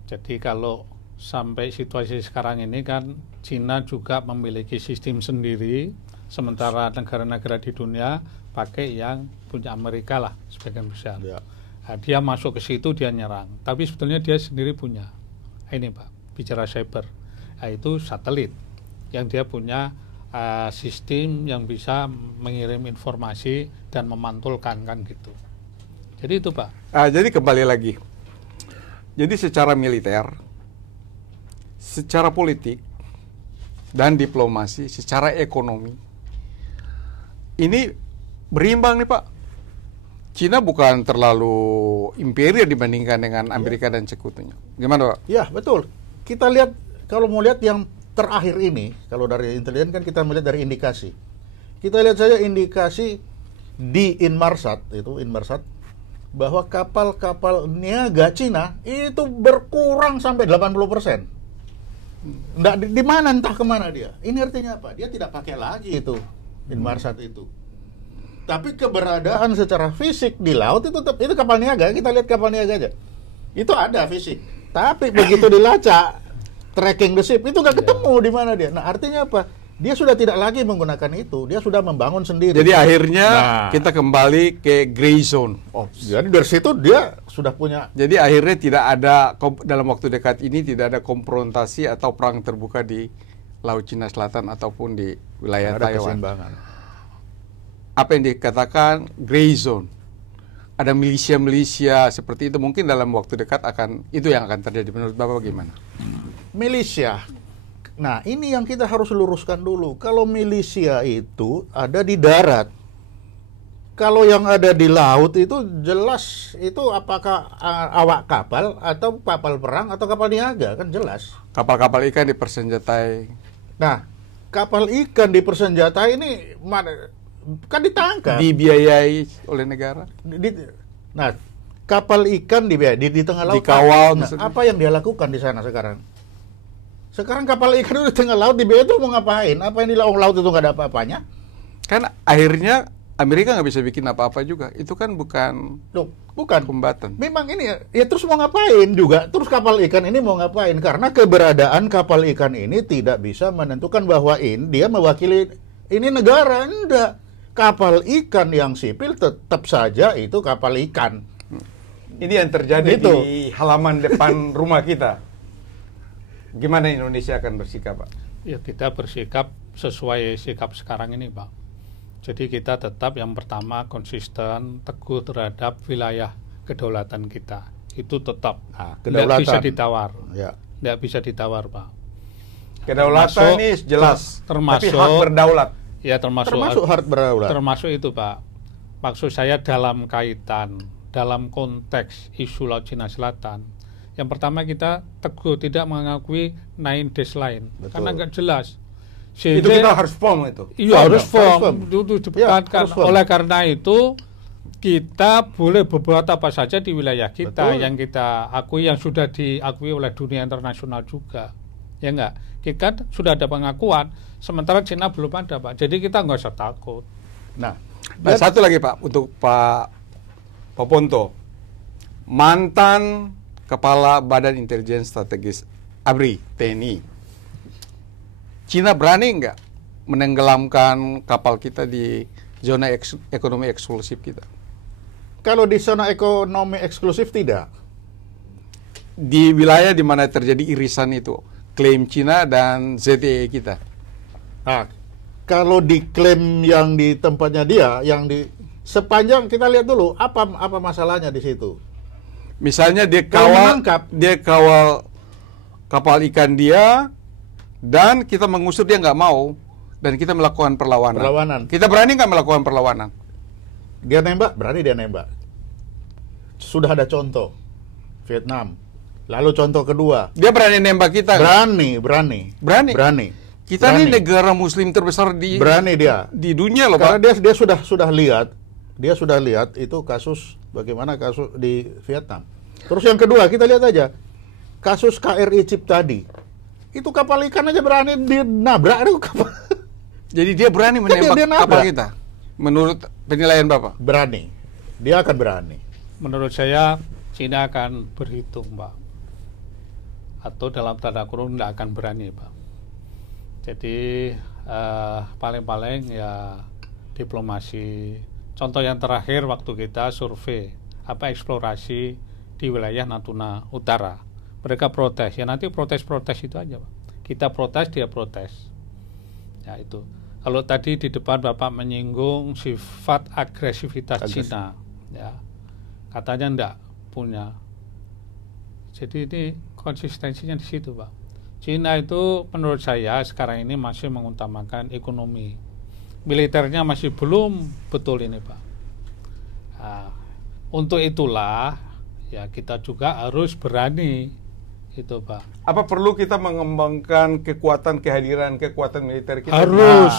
Jadi kalau sampai situasi sekarang ini kan Cina juga memiliki sistem sendiri, sementara negara-negara di dunia pakai yang punya Amerika lah sebagian besar. Ya. Nah, dia masuk ke situ, dia nyerang. Tapi sebetulnya dia sendiri punya. Ini Pak, bicara cyber, itu satelit yang dia punya sistem yang bisa mengirim informasi dan memantulkan kan gitu. Jadi itu Pak. Jadi kembali lagi. Jadi secara militer, secara politik, dan diplomasi, secara ekonomi, ini berimbang nih Pak. Cina bukan terlalu imperial dibandingkan dengan Amerika dan sekutunya. Gimana Pak? Ya betul. Kita lihat, kalau mau lihat yang terakhir ini, kalau dari intelijen kan kita melihat dari indikasi. Kita lihat saja indikasi di Inmarsat, bahwa kapal-kapal niaga Cina itu berkurang sampai 80%. Nggak, di mana, entah kemana dia. Ini artinya apa? Dia tidak pakai lagi itu Inmarsat itu. Tapi keberadaan secara fisik di laut itu tetap, itu kapal niaga. Kita lihat kapal niaga aja, itu ada fisik. Tapi begitu dilacak, tracking the ship, itu nggak ketemu di mana dia. Nah artinya apa? Dia sudah tidak lagi menggunakan itu, dia sudah membangun sendiri. Jadi akhirnya kita kembali ke gray zone. Jadi dari situ dia sudah punya. Jadi akhirnya tidak ada, dalam waktu dekat ini tidak ada konfrontasi atau perang terbuka di Laut Cina Selatan ataupun di wilayah Taiwan. Keseimbangan. Apa yang dikatakan gray zone. Ada milisia-milisia seperti itu, mungkin dalam waktu dekat itu yang akan terjadi. Menurut Bapak bagaimana? Milisia. Nah, ini yang kita harus luruskan dulu. Kalau milisia itu ada di darat. Kalau yang ada di laut itu jelas itu apakah awak kapal atau kapal perang atau kapal niaga, kan jelas. Kapal-kapal ikan dipersenjatai. Nah, kapal ikan dipersenjatai ini kan ditangkap. Dibiayai oleh negara. Nah, kapal ikan di tengah laut. Dikawal. Nah, apa yang dia lakukan di sana sekarang? Sekarang kapal ikan itu di tengah laut, di itu mau ngapain? Apa yang di laut itu nggak ada apa-apanya? Kan akhirnya Amerika nggak bisa bikin apa-apa juga. Itu kan bukan kombatan. Memang ini ya terus mau ngapain juga? Terus kapal ikan ini mau ngapain? Karena keberadaan kapal ikan ini tidak bisa menentukan bahwa dia mewakili ini negara. Enggak. Kapal ikan yang sipil tetap saja itu kapal ikan. Ini yang terjadi di halaman depan rumah kita. Gimana Indonesia akan bersikap, Pak? Ya, kita bersikap sesuai sikap sekarang ini, Pak. Jadi kita tetap yang pertama konsisten, teguh terhadap wilayah kedaulatan kita. Itu tetap. Kedaulatan. Tidak bisa ditawar. Ya. Tidak bisa ditawar, Pak. Kedaulatan ini jelas, termasuk tapi hak berdaulat. Ya termasuk hak berdaulat. Termasuk itu Pak. Maksud saya dalam kaitan, dalam konteks isu Laut Cina Selatan. Yang pertama kita teguh tidak mengakui 9 days line. Betul. Karena nggak jelas. Itu kita harus firm itu. Iya harus firm. firm. Itu ditekankan. Oleh karena itu kita boleh berbuat apa saja di wilayah kita. Betul. Yang kita akui, yang sudah diakui oleh dunia internasional juga. Ya enggak? Kita sudah ada pengakuan. Sementara Cina belum ada Pak. Jadi kita nggak usah takut. Nah, Satu lagi Pak, untuk Pak Ponto. Mantan Kepala Badan Intelijen Strategis ABRI, TNI. Cina berani nggak menenggelamkan kapal kita di zona ekonomi eksklusif kita? kalau di zona ekonomi eksklusif tidak. Di wilayah di mana terjadi irisan itu, klaim Cina dan ZTE kita. Nah, kalau diklaim yang di tempatnya dia, yang di sepanjang kita lihat dulu apa masalahnya di situ. Misalnya dia Kalau kawal menangkap. kapal ikan dia dan kita mengusir dia nggak mau dan kita melakukan perlawanan. Kita berani nggak melakukan perlawanan? Dia nembak, berani dia nembak. Sudah ada contoh Vietnam. Lalu contoh kedua, Dia berani nembak kita? berani. Kita Berani. ini negara Muslim terbesar di Berani dia. di dunia loh Karena Pak. dia sudah lihat itu kasus bagaimana kasus di Vietnam. Terus yang kedua kita lihat aja kasus KRI Chip tadi. Itu kapal ikan aja berani dinabrak itu kapal. Jadi dia berani menembak dia nabrak. kapal kita. Menurut penilaian Bapak? Berani. Dia akan berani. Menurut saya Cina akan berhitung Pak. Atau dalam tanda kurung tidak akan berani Pak. Jadi paling-paling ya diplomasi. Contoh yang terakhir waktu kita survei eksplorasi di wilayah Natuna Utara. Mereka protes. Ya nanti protes-protes itu aja Pak. Kita protes, dia protes. Ya itu. Kalau tadi di depan Bapak menyinggung sifat agresivitas Cina, ya katanya enggak punya. Jadi ini konsistensinya di situ Pak. Cina itu menurut saya sekarang ini masih mengutamakan ekonomi. Militernya masih belum betul ini Pak. Nah, untuk itulah ya kita juga harus berani itu Pak. Apa perlu kita mengembangkan kehadiran kekuatan militer kita? Harus.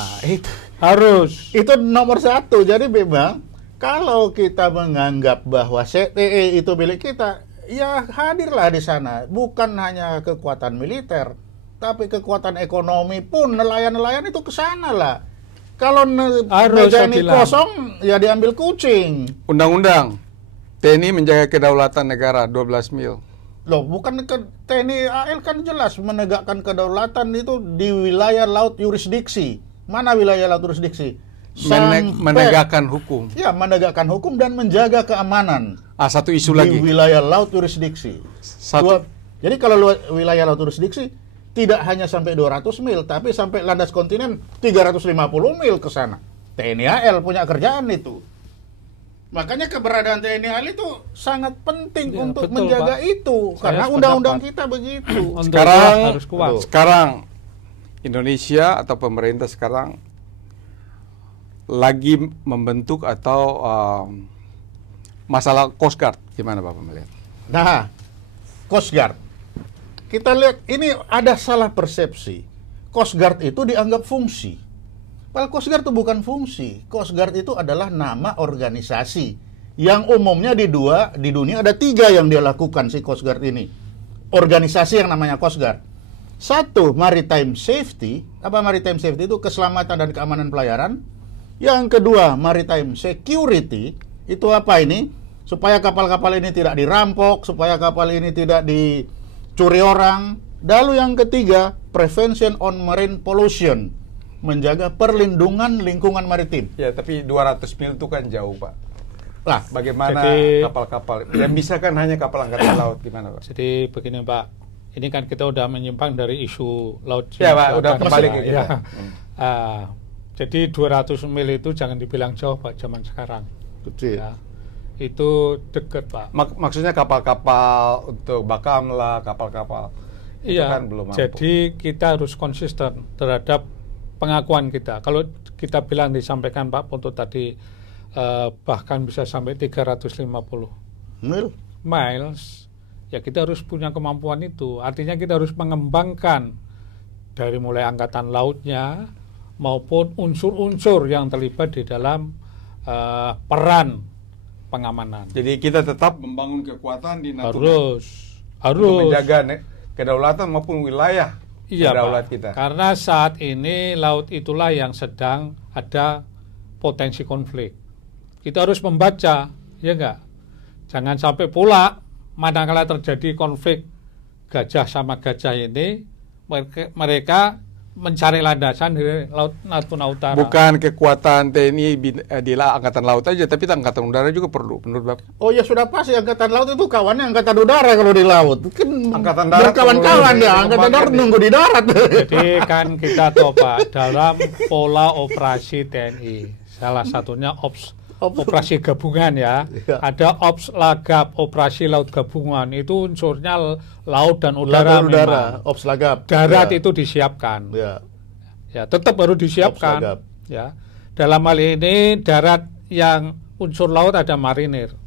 Harus. Itu nomor satu. Jadi memang kalau kita menganggap bahwa ZTE itu milik kita, ya hadirlah di sana. Bukan hanya kekuatan militer, tapi kekuatan ekonomi pun nelayan-nelayan itu ke sana lah. Kalau meja ini kosong, ya diambil kucing. Undang-undang TNI menjaga kedaulatan negara 12 mil. Loh, bukan TNI AL kan jelas menegakkan kedaulatan itu di wilayah laut yurisdiksi. Mana wilayah laut yurisdiksi? Menegakkan hukum. Ya, menegakkan hukum dan menjaga keamanan. Satu isu di lagi. Wilayah laut yurisdiksi. Jadi kalau wilayah laut yurisdiksi tidak hanya sampai 200 mil, tapi sampai landas kontinen 350 mil ke sana. TNI AL punya kerjaan itu. Makanya keberadaan TNI AL itu sangat penting Ya, untuk betul, menjaga Pak. itu. Karena undang-undang kita begitu. Sekarang Indonesia atau pemerintah sekarang lagi membentuk atau masalah Coast Guard. Gimana Bapak melihat? Nah, Coast Guard. Kita lihat ini ada salah persepsi. Coast Guard itu dianggap fungsi. Padahal Coast Guard itu bukan fungsi. Coast Guard itu adalah nama organisasi yang umumnya di dunia ada 3 yang dia lakukan si Coast Guard ini. Organisasi yang namanya Coast Guard. 1, maritime safety. Apa maritime safety itu? Keselamatan dan keamanan pelayaran. Yang kedua, maritime security. Itu apa ini? Supaya kapal-kapal ini tidak dirampok, supaya kapal ini tidak dicuri orang. Lalu yang ketiga, prevention on marine pollution. Menjaga perlindungan lingkungan maritim. Ya, tapi 200 mil itu kan jauh, Pak. Lah, bagaimana kapal-kapal? Yang bisa kan hanya kapal angkatan laut, gimana, Pak? Jadi begini, Pak. Ini kan kita udah menyimpang dari isu laut Ya, Cina Pak, Selatan. udah kembali ke kita. Jadi 200 mil itu jangan dibilang jauh, Pak, zaman sekarang. Kecil. Ya, itu dekat, Pak. Maksudnya kapal-kapal untuk Bakamla, kapal-kapal Itu Iya, kan belum mampu. jadi kita harus konsisten terhadap pengakuan kita. Kalau kita bilang disampaikan Pak Ponto tadi bahkan bisa sampai 350 miles, ya kita harus punya kemampuan itu. Artinya kita harus mengembangkan dari mulai angkatan lautnya maupun unsur-unsur yang terlibat di dalam peran pengamanan. Jadi kita tetap membangun kekuatan di Natuna Harus untuk menjaga kedaulatan maupun wilayah Iya, daulat Pak. kita. Karena saat ini laut itulah yang sedang ada potensi konflik. Kita harus membaca, ya enggak? Jangan sampai pula manakala terjadi konflik gajah sama gajah ini, mereka mencari landasan di Laut Natuna Utara. Bukan kekuatan TNI di Angkatan Laut aja, tapi Angkatan Udara juga perlu, menurut Bapak. Oh ya sudah pasti Angkatan Laut itu kawannya Angkatan Udara kalau di laut. Kan Angkatan Darat berkawan-kawan ya, Angkatan Darat nunggu di darat. Jadi kan kita tahu Pak, dalam pola operasi TNI, salah satunya operasi gabungan ya. Ya. Ada Ops Lagap, operasi laut gabungan. Itu unsurnya laut dan udara, memang. Ops Lagap. Darat Ya. itu disiapkan. Ya. Ya, tetap baru Ops disiapkan. Lagap. Ya. Dalam hal ini darat yang unsur laut ada marinir.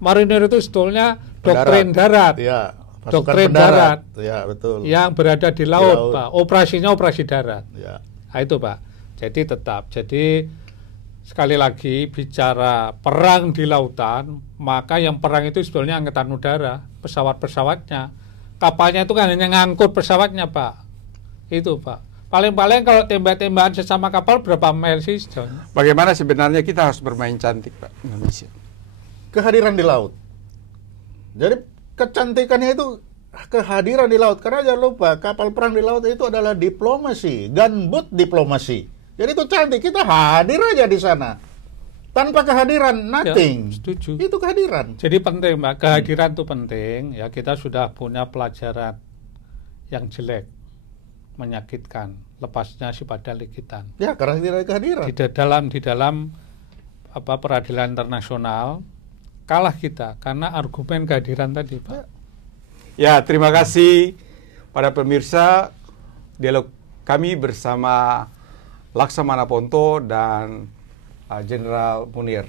Marinir itu sebetulnya doktrin darat. Ya. Pasukan Doktrin pendarat. darat. Ya, betul. Yang berada di laut, laut. Pak. Operasinya operasi darat. Ya. Nah, itu Pak. Jadi tetap. Jadi sekali lagi bicara perang di lautan, maka yang perang itu sebetulnya angkatan udara, pesawat-pesawatnya. Kapalnya itu kan hanya ngangkut pesawatnya, Pak. Itu, Pak. Paling-paling kalau tembak-tembakan sesama kapal berapa mil sih sejauhnya? Bagaimana sebenarnya kita harus bermain cantik, Pak, Indonesia? Kehadiran di laut. Jadi kecantikannya itu kehadiran di laut. Karena jangan lupa kapal perang di laut itu adalah diplomasi, gunboat diplomasi. Jadi itu cantik, kita hadir aja di sana. Tanpa kehadiran, nothing. Ya, setuju. Itu kehadiran. Jadi penting, Mbak. Kehadiran itu penting. Ya, kita sudah punya pelajaran yang jelek, menyakitkan, lepasnya si pada likitan. Ya, karena tidak ada kehadiran. Di dalam peradilan internasional kalah kita karena argumen kehadiran tadi, Pak. Ya, terima kasih pada pemirsa dialog kami bersama Laksamana Ponto dan Jenderal Munir.